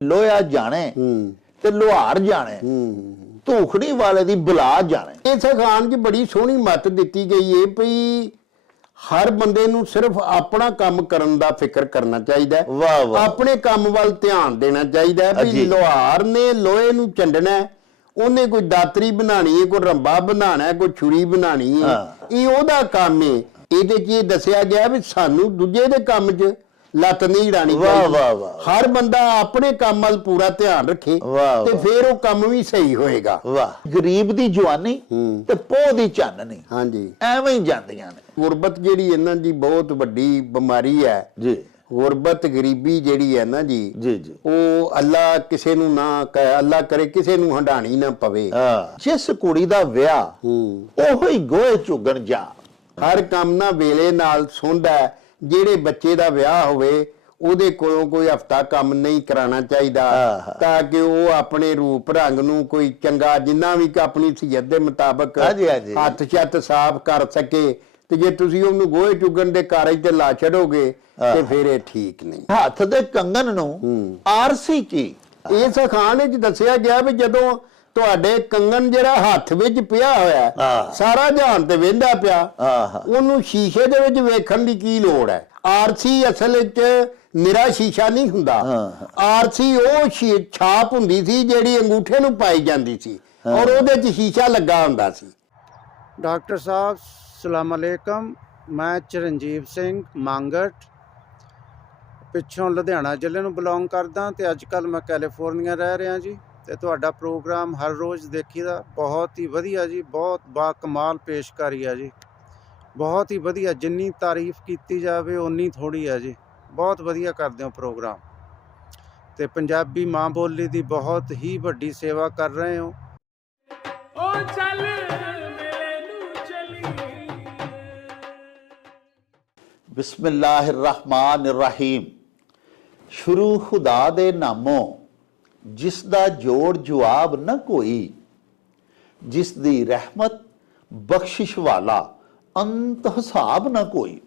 ਲੋਹਾ ਜਾਣੇ ਤੇ ਲੋਹਾਰ ਜਾਣੇ ਧੂਖੜੀ ਵਾਲੇ ਦੀ ਬੁਲਾ ਜਾਣੇ। ਇਸ ਅਖਾਣ 'ਚ ਬੜੀ ਸੋਹਣੀ ਮੱਤ ਦਿੱਤੀ ਗਈ ਹੈ ਭਈ ਹਰ ਬੰਦੇ ਨੂੰ ਸਿਰਫ ਆਪਣਾ ਕੰਮ ਕਰਨ ਦਾ ਫਿਕਰ ਕਰਨਾ ਚਾਹੀਦਾ, ਵਾਹ ਵਾਹ, ਆਪਣੇ ਕੰਮ ਵੱਲ ਧਿਆਨ ਦੇਣਾ ਚਾਹੀਦਾ ਵੀ ਲੋਹਾਰ ਨੇ ਲੋਹੇ ਨੂੰ ਚੰਡਣਾ, ਉਹਨੇ ਕੋਈ ਦਾਤਰੀ ਬਣਾਣੀ ਹੈ, ਕੋਈ ਰੰਬਾ ਬਣਾਣਾ, ਕੋਈ ਛੁਰੀ ਬਣਾਣੀ ਹੈ, ਇਹ ਉਹਦਾ ਕੰਮ ਹੈ। ਇਹਦੇ 'ਚ ਇਹ ਦੱਸਿਆ ਗਿਆ ਵੀ ਸਾਨੂੰ ਦੂਜੇ ਦੇ ਕੰਮ 'ਚ ਲੱਤ ਨਹੀਂ ਢਾਣੀ ਚਾਹੀਦੀ। ਹਰ ਬੰਦਾ ਆਪਣੇ ਕੰਮ ਵੱਲ ਪੂਰਾ ਧਿਆਨ ਰੱਖੇ ਤੇ ਫਿਰ ਉਹ ਕੰਮ ਵੀ ਸਹੀ ਹੋਏਗਾ। ਵਾਹ, ਗਰੀਬ ਦੀ ਜਵਾਨੀ ਤੇ ਪੋਹ ਦੀ ਚਾਨਣੀ, ਹਾਂਜੀ ਐਵੇਂ ਹੀ ਜਾਂਦੀਆਂ ਨੇ। ਗੁਰਬਤ ਜਿਹੜੀ ਇਹਨਾਂ ਦੀ ਬਹੁਤ ਵੱਡੀ ਬਿਮਾਰੀ ਹੈ ਜੀ, ਗੁਰਬਤ ਗਰੀਬੀ ਜਿਹੜੀ ਹੈ ਨਾ ਜੀ ਜੀ ਜੀ, ਉਹ ਅੱਲਾ ਕਿਸੇ ਨੂੰ ਨਾ ਕਹੇ, ਅੱਲਾ ਕਰੇ ਕਿਸੇ ਨੂੰ ਹੰਡਾਣੀ ਨਾ ਪਵੇ। ਜਿਸ ਕੁੜੀ ਦਾ ਵਿਆਹ ਉਹੋ ਹੀ ਗੋਹੇ ਚੁਗਣ ਜਾ, ਹਰ ਕੰਮ ਨਾ ਵੇਲੇ ਨਾਲ ਸੁਣਦਾ। ਜਿਹੜੇ ਬੱਚੇ ਦਾ ਵਿਆਹ ਹੋਵੇ ਉਹਦੇ ਕੋਲੋਂ ਕੋਈ ਹਫਤਾ ਕੰਮ ਨਹੀਂ ਕਰਾਉਣਾ ਚਾਹੀਦਾ ਤਾਂ ਕਿ ਉਹ ਆਪਣੇ ਰੂਪ ਰੰਗ ਨੂੰ ਕੋਈ ਚੰਗਾ ਜਿੰਨਾ ਵੀ ਆਪਣੀ ਸਿਹਤ ਦੇ ਮੁਤਾਬਕ ਹੱਥ ਛੱਤ ਸਾਫ਼ ਕਰ ਸਕੇ। ਤੇ ਜੇ ਤੁਸੀਂ ਉਹਨੂੰ ਗੋਹੇ ਚੁਗਣ ਦੇ ਕਾਰਜ ਤੇ ਲਾ ਛੱਡੋਗੇ ਤੇ ਫਿਰ ਇਹ ਠੀਕ ਨਹੀਂ। ਹੱਥ ਦੇ ਕੰਗਨ ਨੂੰ ਆਰਸੀ ਕੀ ਇਸ ਅਖਾਣ ਵਿੱਚ ਦੱਸਿਆ ਗਿਆ ਵੀ ਜਦੋਂ ਤੁਹਾਡੇ ਕੰਗਨ ਜਿਹੜਾ ਹੱਥ ਵਿੱਚ ਪਿਆ ਹੋਇਆ ਸਾਰਾ ਜਹਾਨ ਤੇ ਵੇਂਦਾ ਪਿਆ, ਉਹਨੂੰ ਸ਼ੀਸ਼ੇ ਦੇ ਵਿੱਚ ਵੇਖਣ ਦੀ ਕੀ ਲੋੜ ਹੈ। ਆਰਸੀ ਅਸਲ ਵਿੱਚ ਨਿਰਾ ਸ਼ੀਸ਼ਾ ਨਹੀਂ ਹੁੰਦਾ। ਆਰਸੀ ਉਹ ਛਾਪ ਹੁੰਦੀ ਸੀ ਜਿਹੜੀ ਅੰਗੂਠੇ ਨੂੰ ਪਾਈ ਜਾਂਦੀ ਸੀ ਔਰ ਉਹਦੇ 'ਚ ਸ਼ੀਸ਼ਾ ਲੱਗਾ ਹੁੰਦਾ ਸੀ। ਡਾਕਟਰ ਸਾਹਿਬ ਸਲਾਮ ਅਲੈਕਮ, ਮੈਂ ਚਰਨਜੀਤ ਸਿੰਘ ਮੰਗਟ ਪਿੱਛੋਂ ਲੁਧਿਆਣਾ ਜ਼ਿਲ੍ਹੇ ਨੂੰ ਬਿਲੋਂਗ ਕਰਦਾ ਤੇ ਅੱਜ ਕੱਲ੍ਹ ਮੈਂ ਕੈਲੀਫੋਰਨੀਆ ਰਹਿ ਰਿਹਾ ਜੀ। ਤੇ ਤੁਹਾਡਾ ਪ੍ਰੋਗਰਾਮ ਹਰ ਰੋਜ਼ ਦੇਖੀਦਾ, ਬਹੁਤ ਹੀ ਵਧੀਆ ਜੀ, ਬਹੁਤ ਬਾ ਕਮਾਲ ਪੇਸ਼ਕਾਰੀ ਆ ਜੀ, ਬਹੁਤ ਹੀ ਵਧੀਆ। ਜਿੰਨੀ ਤਾਰੀਫ ਕੀਤੀ ਜਾਵੇ ਓਨੀ ਥੋੜ੍ਹੀ ਆ ਜੀ, ਬਹੁਤ ਵਧੀਆ ਕਰਦੇ ਹੋ ਪ੍ਰੋਗਰਾਮ ਤੇ ਪੰਜਾਬੀ ਮਾਂ ਬੋਲੀ ਦੀ ਬਹੁਤ ਹੀ ਵੱਡੀ ਸੇਵਾ ਕਰ ਰਹੇ ਹੋ। ਬਿਸਮਿल्लाहिर्रहमानिर्रहीम। शुरू खुदा दे नामों जिस दा जोड़ जवाब न कोई, जिस दी रहमत बख्शिश वाला अंत हिसाब न कोई।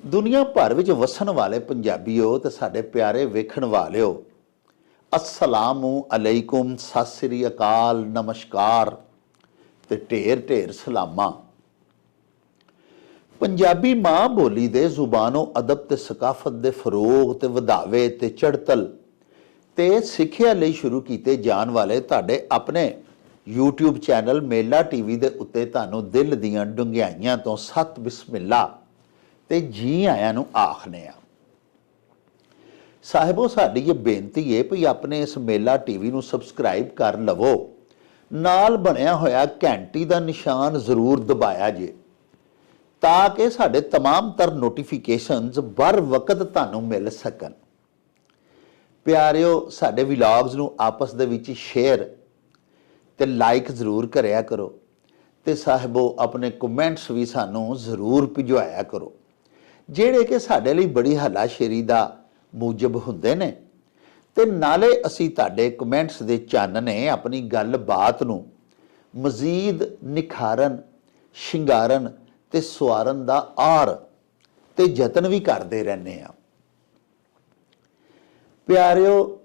दुनिया भर विच वसन वाले पंजाबीओ ते साडे प्यारे वेखण वालिओ, अस्सलामु अलैकुम, सत श्री अकाल, नमस्कार ते ढेर ढेर सलामा। पंजाबी मां बोली दे जुबानो अदब ते सकाफत दे फरोग ते वधावे ते चढ़तल ते सिੱਖਿਆ ਲਈ ਸ਼ੁਰੂ ਕੀਤੇ ਜਾਣ ਵਾਲੇ ਤੁਹਾਡੇ ਆਪਣੇ YouTube ਚੈਨਲ ਮੇਲਾ ਟੀਵੀ ਦੇ ਉੱਤੇ ਤੁਹਾਨੂੰ ਦਿਲ ਦੀਆਂ ਡੁੰਗਿਆਈਆਂ ਤੋਂ ਸਤ ਬਿਸਮਿਲ੍ਲਾ ਤੇ ਜੀ ਆਇਆਂ ਨੂੰ ਆਖਨੇ ਆ। ਸਾਹਿਬੋ, ਸਾਡੀ ਇਹ ਬੇਨਤੀ ਹੈ ਵੀ ਆਪਣੇ ਇਸ ਮੇਲਾ ਟੀਵੀ ਨੂੰ ਸਬਸਕ੍ਰਾਈਬ ਕਰ ਲਵੋ, ਨਾਲ ਬਣਿਆ ਹੋਇਆ ਘੰਟੀ ਦਾ ਨਿਸ਼ਾਨ ਜ਼ਰੂਰ ਦਬਾਇਆ ਜੇ ਤਾਂ ਕਿ ਸਾਡੇ तमाम तर ਨੋਟੀਫਿਕੇਸ਼ਨਸ बर वक्त ਤੁਹਾਨੂੰ ਮਿਲ ਸਕਣ। ਪਿਆਰਿਓ, ਸਾਡੇ ਵਲੌਗਸ ਨੂੰ ਆਪਸ ਦੇ ਵਿੱਚ ਸ਼ੇਅਰ ਤੇ ਲਾਈਕ ਜ਼ਰੂਰ ਕਰਿਆ ਕਰੋ ਤੇ ਸਾਹਿਬੋ ਆਪਣੇ ਕਮੈਂਟਸ ਵੀ ਸਾਨੂੰ ਜ਼ਰੂਰ ਭਿਜਵਾਇਆ ਕਰੋ, ਜਿਹੜੇ ਕਿ ਸਾਡੇ ਲਈ ਬੜੀ ਹੱਲਾਸ਼ੇਰੀ ਦਾ ਮੂਜਬ ਹੁੰਦੇ ਨੇ। ਤੇ ਨਾਲੇ ਅਸੀਂ ਤੁਹਾਡੇ ਕਮੈਂਟਸ ਦੇ ਚਾਨਣੇ ਆਪਣੀ ਗੱਲਬਾਤ ਨੂੰ ਮਜ਼ੀਦ ਨਿਖਾਰਨ, ਸ਼ਿੰਗਾਰਨ ਤੇ ਸਵਾਰਨ ਦਾ ਆਰ ਤੇ ਯਤਨ ਵੀ ਕਰਦੇ ਰਹਿੰਦੇ ਆ। ਪਿਆਰਿਓ,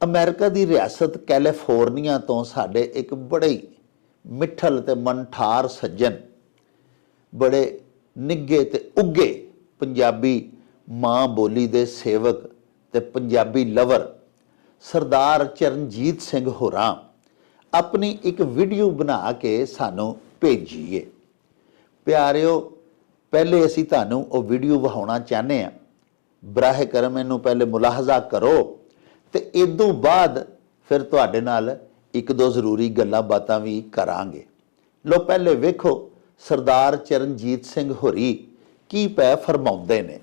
ਅਮਰੀਕਾ ਦੀ ਰਿਆਸਤ ਕੈਲੀਫੋਰਨੀਆ ਤੋਂ ਸਾਡੇ ਇੱਕ ਬੜੇ ਮਿੱਠਲ ਤੇ ਮਨਠਾਰ ਸੱਜਣ, ਬੜੇ ਨਿੱਘੇ ਤੇ ਉੱਗੇ ਪੰਜਾਬੀ ਮਾਂ ਬੋਲੀ ਦੇ ਸੇਵਕ ਤੇ ਪੰਜਾਬੀ ਲਵਰ ਸਰਦਾਰ ਚਰਨਜੀਤ ਸਿੰਘ ਹੋਰਾਂ ਆਪਣੀ ਇੱਕ ਵੀਡੀਓ ਬਣਾ ਕੇ ਸਾਨੂੰ ਭੇਜੀਏ। ਪਿਆਰਿਓ, ਪਹਿਲੇ ਅਸੀਂ ਤੁਹਾਨੂੰ ਉਹ ਵੀਡੀਓ ਵਿਖਾਉਣਾ ਚਾਹੁੰਦੇ ਹਾਂ। ਬਰਾਹ ਕਰਮ ਇਹਨੂੰ ਪਹਿਲੇ ਮੁਲਾਹਜ਼ਾ ਕਰੋ ਤੇ ਇਦੋਂ ਬਾਅਦ ਫਿਰ ਤੁਹਾਡੇ ਨਾਲ ਇੱਕ ਦੋ ਜ਼ਰੂਰੀ ਗੱਲਾਂ ਬਾਤਾਂ ਵੀ ਕਰਾਂਗੇ। ਲੋ ਪਹਿਲੇ ਵੇਖੋ ਸਰਦਾਰ ਚਰਨਜੀਤ ਸਿੰਘ ਹੋਰੀ ਕੀ ਪੈ ਫਰਮਾਉਂਦੇ ਨੇ।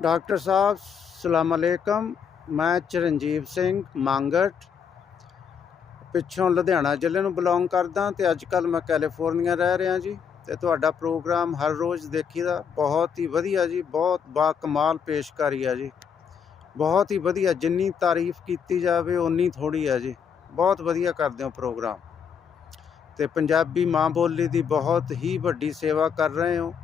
ਡਾਕਟਰ ਸਾਹਿਬ ਸਲਾਮ ਅਲੈਕਮ, ਮੈਂ ਚਰਨਜੀਤ ਸਿੰਘ ਮੰਗਟ ਪਿੱਛੋਂ ਲੁਧਿਆਣਾ ਜ਼ਿਲ੍ਹੇ ਨੂੰ ਬਿਲੋਂਗ ਕਰਦਾ ਤੇ ਅੱਜ ਕੱਲ੍ਹ ਮੈਂ ਕੈਲੀਫੋਰਨੀਆ ਰਹਿ ਰਿਹਾ ਜੀ। ਤੇ ਤੁਹਾਡਾ ਪ੍ਰੋਗਰਾਮ ਹਰ ਰੋਜ਼ ਦੇਖੀਦਾ, ਬਹੁਤ ਹੀ ਵਧੀਆ ਜੀ, ਬਹੁਤ ਬਾ ਕਮਾਲ ਪੇਸ਼ਕਾਰੀ ਆ ਜੀ, ਬਹੁਤ ਹੀ ਵਧੀਆ। ਜਿੰਨੀ ਤਾਰੀਫ ਕੀਤੀ ਜਾਵੇ ਓਨੀ ਥੋੜ੍ਹੀ ਆ ਜੀ, ਬਹੁਤ ਵਧੀਆ ਕਰਦੇ ਹੋ ਪ੍ਰੋਗਰਾਮ ਤੇ ਪੰਜਾਬੀ ਮਾਂ ਬੋਲੀ ਦੀ ਬਹੁਤ ਹੀ ਵੱਡੀ ਸੇਵਾ ਕਰ ਰਹੇ ਹੋ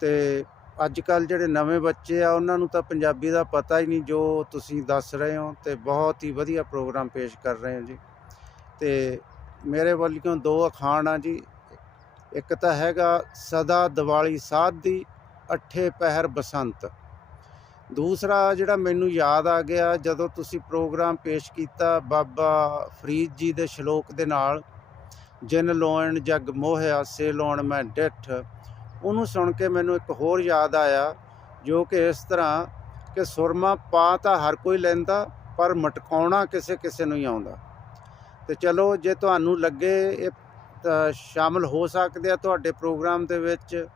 ਤੇ ਅੱਜ ਕੱਲ੍ਹ ਜਿਹੜੇ ਨਵੇਂ ਬੱਚੇ ਆ ਉਹਨਾਂ ਨੂੰ ਤਾਂ ਪੰਜਾਬੀ ਦਾ ਪਤਾ ਹੀ ਨਹੀਂ ਜੋ ਤੁਸੀਂ ਦੱਸ ਰਹੇ ਹੋ, ਅਤੇ ਬਹੁਤ ਹੀ ਵਧੀਆ ਪ੍ਰੋਗਰਾਮ ਪੇਸ਼ ਕਰ ਰਹੇ ਹੋ ਜੀ। ਅਤੇ ਮੇਰੇ ਵੱਲੋਂ 2 ਅਖਾਣ ਆ ਜੀ। ਇੱਕ ਤਾਂ ਹੈਗਾ ਸਦਾ ਦੀਵਾਲੀ ਸਾਧ ਦੀ, ਅੱਠੇ ਪਹਿਰ ਬਸੰਤ। ਦੂਸਰਾ ਜਿਹੜਾ ਮੈਨੂੰ ਯਾਦ ਆ ਗਿਆ, ਜਦੋਂ ਤੁਸੀਂ ਪ੍ਰੋਗਰਾਮ ਪੇਸ਼ ਕੀਤਾ ਬਾਬਾ ਫਰੀਦ ਜੀ ਦੇ ਸ਼ਲੋਕ ਦੇ ਨਾਲ, ਜਿਨ ਲੋਇਣ ਜਗ ਮੋਹਿਆ ਸੇ ਲੋਣ ਮੈਂ ਡਿੱਠ, ਉਹਨੂੰ ਸੁਣ ਕੇ ਮੈਨੂੰ ਇੱਕ ਹੋਰ ਯਾਦ ਆਇਆ, ਜੋ ਕਿ ਇਸ ਤਰ੍ਹਾਂ ਕਿ ਸੁਰਮਾ ਪਾ ਤਾਂ ਹਰ ਕੋਈ ਲੈਂਦਾ, ਪਰ ਮਟਕਾਉਣਾ ਕਿਸੇ ਕਿਸੇ ਨੂੰ ਹੀ ਆਉਂਦਾ। ਅਤੇ ਚਲੋ ਜੇ ਤੁਹਾਨੂੰ ਲੱਗੇ ਇਹ ਸ਼ਾਮਲ ਹੋ ਸਕਦੇ ਆ ਤੁਹਾਡੇ ਪ੍ਰੋਗਰਾਮ ਦੇ ਵਿੱਚ,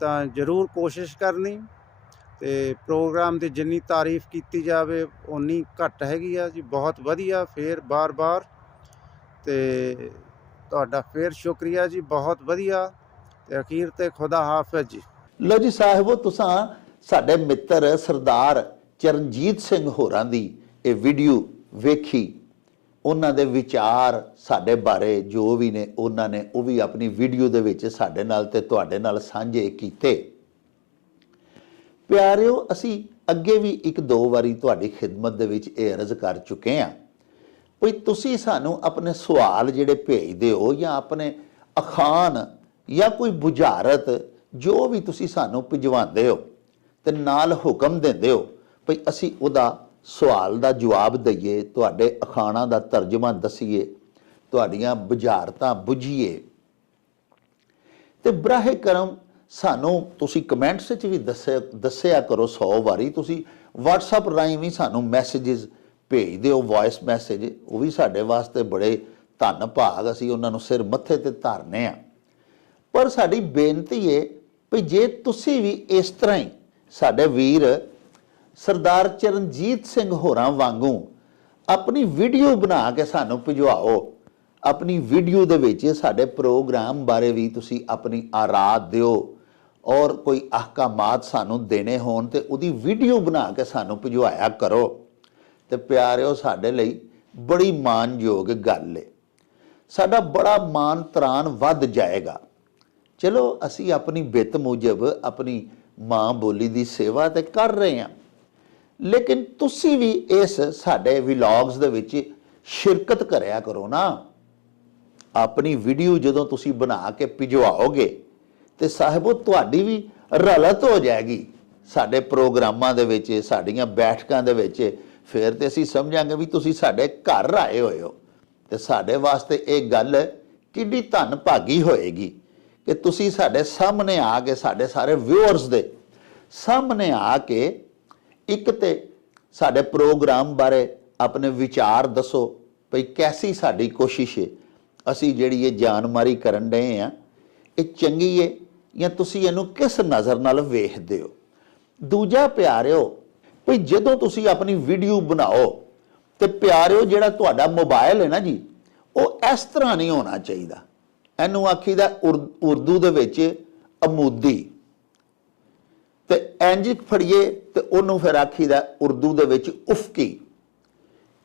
ਤਾਂ ਜ਼ਰੂਰ ਕੋਸ਼ਿਸ਼ ਕਰਨੀ। ਅਤੇ ਪ੍ਰੋਗਰਾਮ ਦੀ ਜਿੰਨੀ ਤਾਰੀਫ ਕੀਤੀ ਜਾਵੇ ਓਨੀ ਘੱਟ ਹੈਗੀ ਆ ਜੀ। ਬਹੁਤ ਵਧੀਆ, ਫਿਰ ਬਾਰ-ਬਾਰ, ਅਤੇ ਤੁਹਾਡਾ ਫਿਰ ਸ਼ੁਕਰੀਆ ਜੀ, ਬਹੁਤ ਵਧੀਆ। ਅਤੇ ਅਖੀਰ 'ਤੇ ਖੁਦਾ ਹਾਫਿਜ਼ ਜੀ। ਲਓ ਜੀ ਸਾਹਿਬੋ, ਤੁਸਾਂ ਸਾਡੇ ਮਿੱਤਰ ਸਰਦਾਰ ਚਰਨਜੀਤ ਸਿੰਘ ਹੋਰਾਂ ਦੀ ਇਹ ਵੀਡੀਓ ਵੇਖੀ, ਉਹਨਾਂ ਦੇ ਵਿਚਾਰ ਸਾਡੇ ਬਾਰੇ ਜੋ ਵੀ ਨੇ ਉਹਨਾਂ ਨੇ ਉਹ ਵੀ ਆਪਣੀ ਵੀਡੀਓ ਦੇ ਵਿੱਚ ਸਾਡੇ ਨਾਲ ਤੇ ਤੁਹਾਡੇ ਨਾਲ ਸਾਂਝੇ ਕੀਤੇ। ਪਿਆਰਿਓ, ਅਸੀਂ ਅੱਗੇ ਵੀ 1-2 ਵਾਰੀ ਤੁਹਾਡੀ ਖਿਦਮਤ ਦੇ ਵਿੱਚ ਇਹ ਅਰਜ਼ ਕਰ ਚੁੱਕੇ ਹਾਂ ਵੀ ਤੁਸੀਂ ਸਾਨੂੰ ਆਪਣੇ ਸਵਾਲ ਜਿਹੜੇ ਭੇਜਦੇ ਹੋ ਜਾਂ ਆਪਣੇ ਅਖਾਣ ਜਾਂ ਕੋਈ ਬੁਝਾਰਤ ਜੋ ਵੀ ਤੁਸੀਂ ਸਾਨੂੰ ਭਿਜਵਾਉਂਦੇ ਹੋ ਤੇ ਨਾਲ ਹੁਕਮ ਦਿੰਦੇ ਹੋ ਵੀ ਅਸੀਂ ਉਹਦਾ ਸਵਾਲ ਦਾ ਜਵਾਬ ਦਈਏ, ਤੁਹਾਡੇ ਅਖਾਣਾਂ ਦਾ ਤਰਜਮਾ ਦਸੀਏ, ਤੁਹਾਡੀਆਂ ਬੁਝਾਰਤਾਂ ਬੁਝੀਏ, ਤੇ ਬਰਾਹੇ ਕਰਮ ਸਾਨੂੰ ਤੁਸੀਂ ਕਮੈਂਟਸ ਵਿੱਚ ਵੀ ਦੱਸਿਆ ਕਰੋ। 100 ਵਾਰੀ ਤੁਸੀਂ WhatsApp ਰਾਹੀਂ ਵੀ ਸਾਨੂੰ ਮੈਸੇजेस ਭੇਜ ਦਿਓ, ਵੌਇਸ ਮੈਸੇਜ, ਉਹ ਵੀ ਸਾਡੇ ਵਾਸਤੇ ਬੜੇ ਧੰਨ ਭਾਗ, ਅਸੀਂ ਉਹਨਾਂ ਨੂੰ ਸਿਰ ਮੱਥੇ ਤੇ ਧਰਨੇ ਆ। ਪਰ ਸਾਡੀ ਬੇਨਤੀ ਹੈ ਵੀ ਜੇ ਤੁਸੀਂ ਵੀ ਇਸ ਤਰ੍ਹਾਂ ਹੀ ਸਾਡੇ ਵੀਰ ਸਰਦਾਰ ਚਰਨਜੀਤ ਸਿੰਘ ਹੋਰਾਂ ਵਾਂਗੂ ਆਪਣੀ ਵੀਡੀਓ ਬਣਾ ਕੇ ਸਾਨੂੰ ਭਿਜਵਾਓ, ਆਪਣੀ ਵੀਡੀਓ ਦੇ ਵਿੱਚ ਸਾਡੇ ਪ੍ਰੋਗਰਾਮ ਬਾਰੇ ਵੀ ਤੁਸੀਂ ਆਪਣੀ ਆਰਾਧ ਦਿਓ, ਔਰ ਕੋਈ ਅਹਿਕਾਮਾਤ ਸਾਨੂੰ ਦੇਣੇ ਹੋਣ ਤੇ ਉਹਦੀ ਵੀਡੀਓ ਬਣਾ ਕੇ ਸਾਨੂੰ ਭਿਜਵਾਇਆ ਕਰੋ। ਤੇ ਪਿਆਰਿਓ, ਸਾਡੇ ਲਈ ਬੜੀ ਮਾਣਯੋਗ ਗੱਲ ਹੈ, ਸਾਡਾ ਬੜਾ ਮਾਣ ਤਰਾਨ ਵੱਧ ਜਾਏਗਾ। ਚਲੋ ਅਸੀਂ ਆਪਣੀ ਬਿੱਤ ਮੁਜਬ ਆਪਣੀ ਮਾਂ ਬੋਲੀ ਦੀ ਸੇਵਾ ਤੇ ਕਰ ਰਹੇ ਹਾਂ, ਲੇਕਿਨ ਤੁਸੀਂ ਵੀ ਇਸ ਸਾਡੇ ਵਲੌਗਸ ਦੇ ਵਿੱਚ ਸ਼ਿਰਕਤ ਕਰਿਆ ਕਰੋ ਨਾ। ਆਪਣੀ ਵੀਡੀਓ ਜਦੋਂ ਤੁਸੀਂ ਬਣਾ ਕੇ ਭਿਜਵਾਓਗੇ ਤੇ ਸਾਹਿਬੋ ਤੁਹਾਡੀ ਵੀ ਰਲਤ ਹੋ ਜਾਏਗੀ ਸਾਡੇ ਪ੍ਰੋਗਰਾਮਾਂ ਦੇ ਵਿੱਚ, ਸਾਡੀਆਂ ਬੈਠਕਾਂ ਦੇ ਵਿੱਚ। ਫਿਰ ਤੇ ਅਸੀਂ ਸਮਝਾਂਗੇ ਵੀ ਤੁਸੀਂ ਸਾਡੇ ਘਰ ਆਏ ਹੋਏ ਹੋ, ਤੇ ਸਾਡੇ ਵਾਸਤੇ ਇਹ ਗੱਲ ਕਿੰਨੀ ਧੰਨ ਭਾਗੀ ਹੋਏਗੀ ਕਿ ਤੁਸੀਂ ਸਾਡੇ ਸਾਹਮਣੇ ਆ ਕੇ, ਸਾਡੇ ਸਾਰੇ ਵਿਊਅਰਸ ਦੇ ਸਾਹਮਣੇ ਆ ਕੇ ਇੱਕ ਤੇ ਸਾਡੇ ਪ੍ਰੋਗਰਾਮ ਬਾਰੇ ਆਪਣੇ ਵਿਚਾਰ ਦੱਸੋ ਭਈ ਕੈਸੀ ਸਾਡੀ ਕੋਸ਼ਿਸ਼ ਹੈ, ਅਸੀਂ ਜਿਹੜੀ ਇਹ ਜਾਨਮਾਰੀ ਕਰਨ ਡਏ ਆ ਇਹ ਚੰਗੀ ਹੈ ਜਾਂ ਤੁਸੀਂ ਇਹਨੂੰ ਕਿਸ ਨਜ਼ਰ ਨਾਲ ਵੇਖਦੇ ਹੋ। ਦੂਜਾ ਪਿਆਰਿਓ, ਭਈ ਜਦੋਂ ਤੁਸੀਂ ਆਪਣੀ ਵੀਡੀਓ ਬਣਾਓ ਤੇ ਪਿਆਰਿਓ ਜਿਹੜਾ ਤੁਹਾਡਾ ਮੋਬਾਈਲ ਹੈ ਨਾ ਜੀ, ਉਹ ਇਸ ਤਰ੍ਹਾਂ ਨਹੀਂ ਹੋਣਾ ਚਾਹੀਦਾ। ਇਹਨੂੰ ਆਖੀਦਾ ਉਰਦੂ ਦੇ ਵਿੱਚ ਅਮੂਦੀ, ਤੇ ਇੰਜ ਫੜੀਏ ਤੇ ਉਹਨੂੰ ਫਿਰ ਆਖੀਦਾ ਉਰਦੂ ਦੇ ਵਿੱਚ ਉਫਕੀ।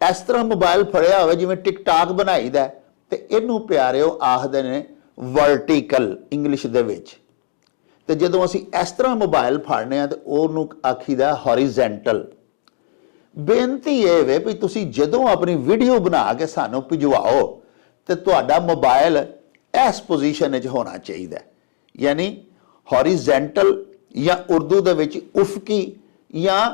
ਇਸ ਤਰ੍ਹਾਂ ਮੋਬਾਈਲ ਫੜਿਆ ਹੋਵੇ ਜਿਵੇਂ ਟਿਕਟਾਕ ਬਣਾਈਦਾ, ਤੇ ਇਹਨੂੰ ਪਿਆਰਿਓ ਆਖਦੇ ਨੇ ਵਰਟੀਕਲ ਇੰਗਲਿਸ਼ ਦੇ ਵਿੱਚ। ਤੇ ਜਦੋਂ ਅਸੀਂ ਇਸ ਤਰ੍ਹਾਂ ਮੋਬਾਈਲ ਫੜਨੇ ਆ ਤੇ ਉਹਨੂੰ ਆਖੀਦਾ ਹੌਰੀਜ਼ੈਂਟਲ। ਬੇਨਤੀ ਇਹ ਵੇ ਵੀ ਤੁਸੀਂ ਜਦੋਂ ਆਪਣੀ ਵੀਡੀਓ ਬਣਾ ਕੇ ਸਾਨੂੰ ਭਿਜਵਾਓ ਤੇ ਤੁਹਾਡਾ ਮੋਬਾਈਲ ਇਸ ਪੋਜੀਸ਼ਨ ਵਿੱਚ ਹੋਣਾ ਚਾਹੀਦਾ, ਯਾਨੀ ਹੌਰੀਜ਼ੈਂਟਲ ਜਾਂ ਉਰਦੂ ਦੇ ਵਿੱਚ ਉਫਕੀ, ਜਾਂ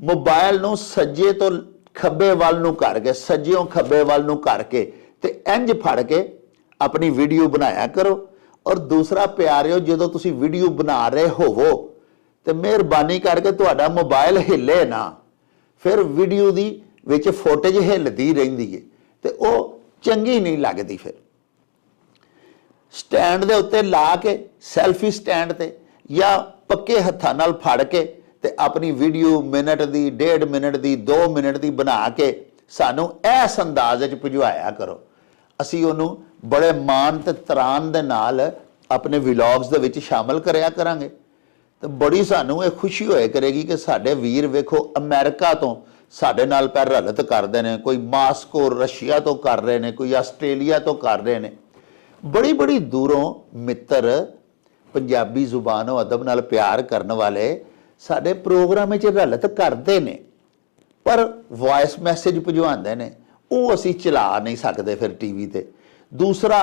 ਮੋਬਾਈਲ ਨੂੰ ਸੱਜੇ ਤੋਂ ਖੱਬੇ ਵੱਲ ਨੂੰ ਕਰਕੇ, ਸੱਜਿਓਂ ਖੱਬੇ ਵੱਲ ਨੂੰ ਕਰਕੇ ਤੇ ਇੰਜ ਫੜ ਕੇ ਆਪਣੀ ਵੀਡੀਓ ਬਣਾਇਆ ਕਰੋ। ਔਰ ਦੂਸਰਾ ਪਿਆਰਿਓ, ਜਦੋਂ ਤੁਸੀਂ ਵੀਡੀਓ ਬਣਾ ਰਹੇ ਹੋਵੋ ਤੇ ਮਿਹਰਬਾਨੀ ਕਰਕੇ ਤੁਹਾਡਾ ਮੋਬਾਈਲ ਹਿੱਲੇ ਨਾ, ਫਿਰ ਵੀਡੀਓ ਦੀ ਵਿੱਚ ਫੁਟੇਜ ਹਿੱਲਦੀ ਰਹਿੰਦੀ ਹੈ ਤੇ ਉਹ ਚੰਗੀ ਨਹੀਂ ਲੱਗਦੀ। ਫਿਰ ਸਟੈਂਡ ਦੇ ਉੱਤੇ ਲਾ ਕੇ, ਸੈਲਫੀ ਸਟੈਂਡ ਤੇ ਜਾਂ ਪੱਕੇ ਹੱਥਾਂ ਨਾਲ ਫੜ ਕੇ ਤੇ ਆਪਣੀ ਵੀਡੀਓ ਮਿੰਟ ਦੀ, 1.5 ਮਿੰਟ ਦੀ, 2 ਮਿੰਟ ਦੀ ਬਣਾ ਕੇ ਸਾਨੂੰ ਇਸ ਅੰਦਾਜ਼ ਵਿੱਚ ਭਿਜਵਾਇਆ ਕਰੋ। ਅਸੀਂ ਉਹਨੂੰ ਬੜੇ ਮਾਣ ਤੇ ਤਰਾਨ ਦੇ ਨਾਲ ਆਪਣੇ ਵਲੌਗਸ ਦੇ ਵਿੱਚ ਸ਼ਾਮਲ ਕਰਿਆ ਕਰਾਂਗੇ। ਤੇ ਬੜੀ ਸਾਨੂੰ ਇਹ ਖੁਸ਼ੀ ਹੋਏ ਕਰੇਗੀ ਕਿ ਸਾਡੇ ਵੀਰ ਵੇਖੋ ਅਮਰੀਕਾ ਤੋਂ ਸਾਡੇ ਨਾਲ ਪੈਰ ਰਲਤ ਕਰਦੇ ਨੇ, ਕੋਈ ਮਾਸਕੋ ਰਸ਼ੀਆ ਤੋਂ ਕਰ ਰਹੇ ਨੇ, ਕੋਈ ਆਸਟ੍ਰੇਲੀਆ ਤੋਂ ਕਰ ਰਹੇ ਨੇ, ਬੜੀ ਦੂਰੋਂ ਮਿੱਤਰ ਪੰਜਾਬੀ ਜ਼ੁਬਾਨ ਉਹ ਅਦਬ ਨਾਲ ਪਿਆਰ ਕਰਨ ਵਾਲੇ ਸਾਡੇ ਪ੍ਰੋਗਰਾਮ ਵਿੱਚ ਰਲਤ ਕਰਦੇ ਨੇ, ਪਰ ਵੌਇਸ ਮੈਸੇਜ ਭਿਜਵਾਉਂਦੇ ਨੇ, ਉਹ ਅਸੀਂ ਚਲਾ ਨਹੀਂ ਸਕਦੇ ਫਿਰ ਟੀਵੀ ਤੇ। ਦੂਸਰਾ,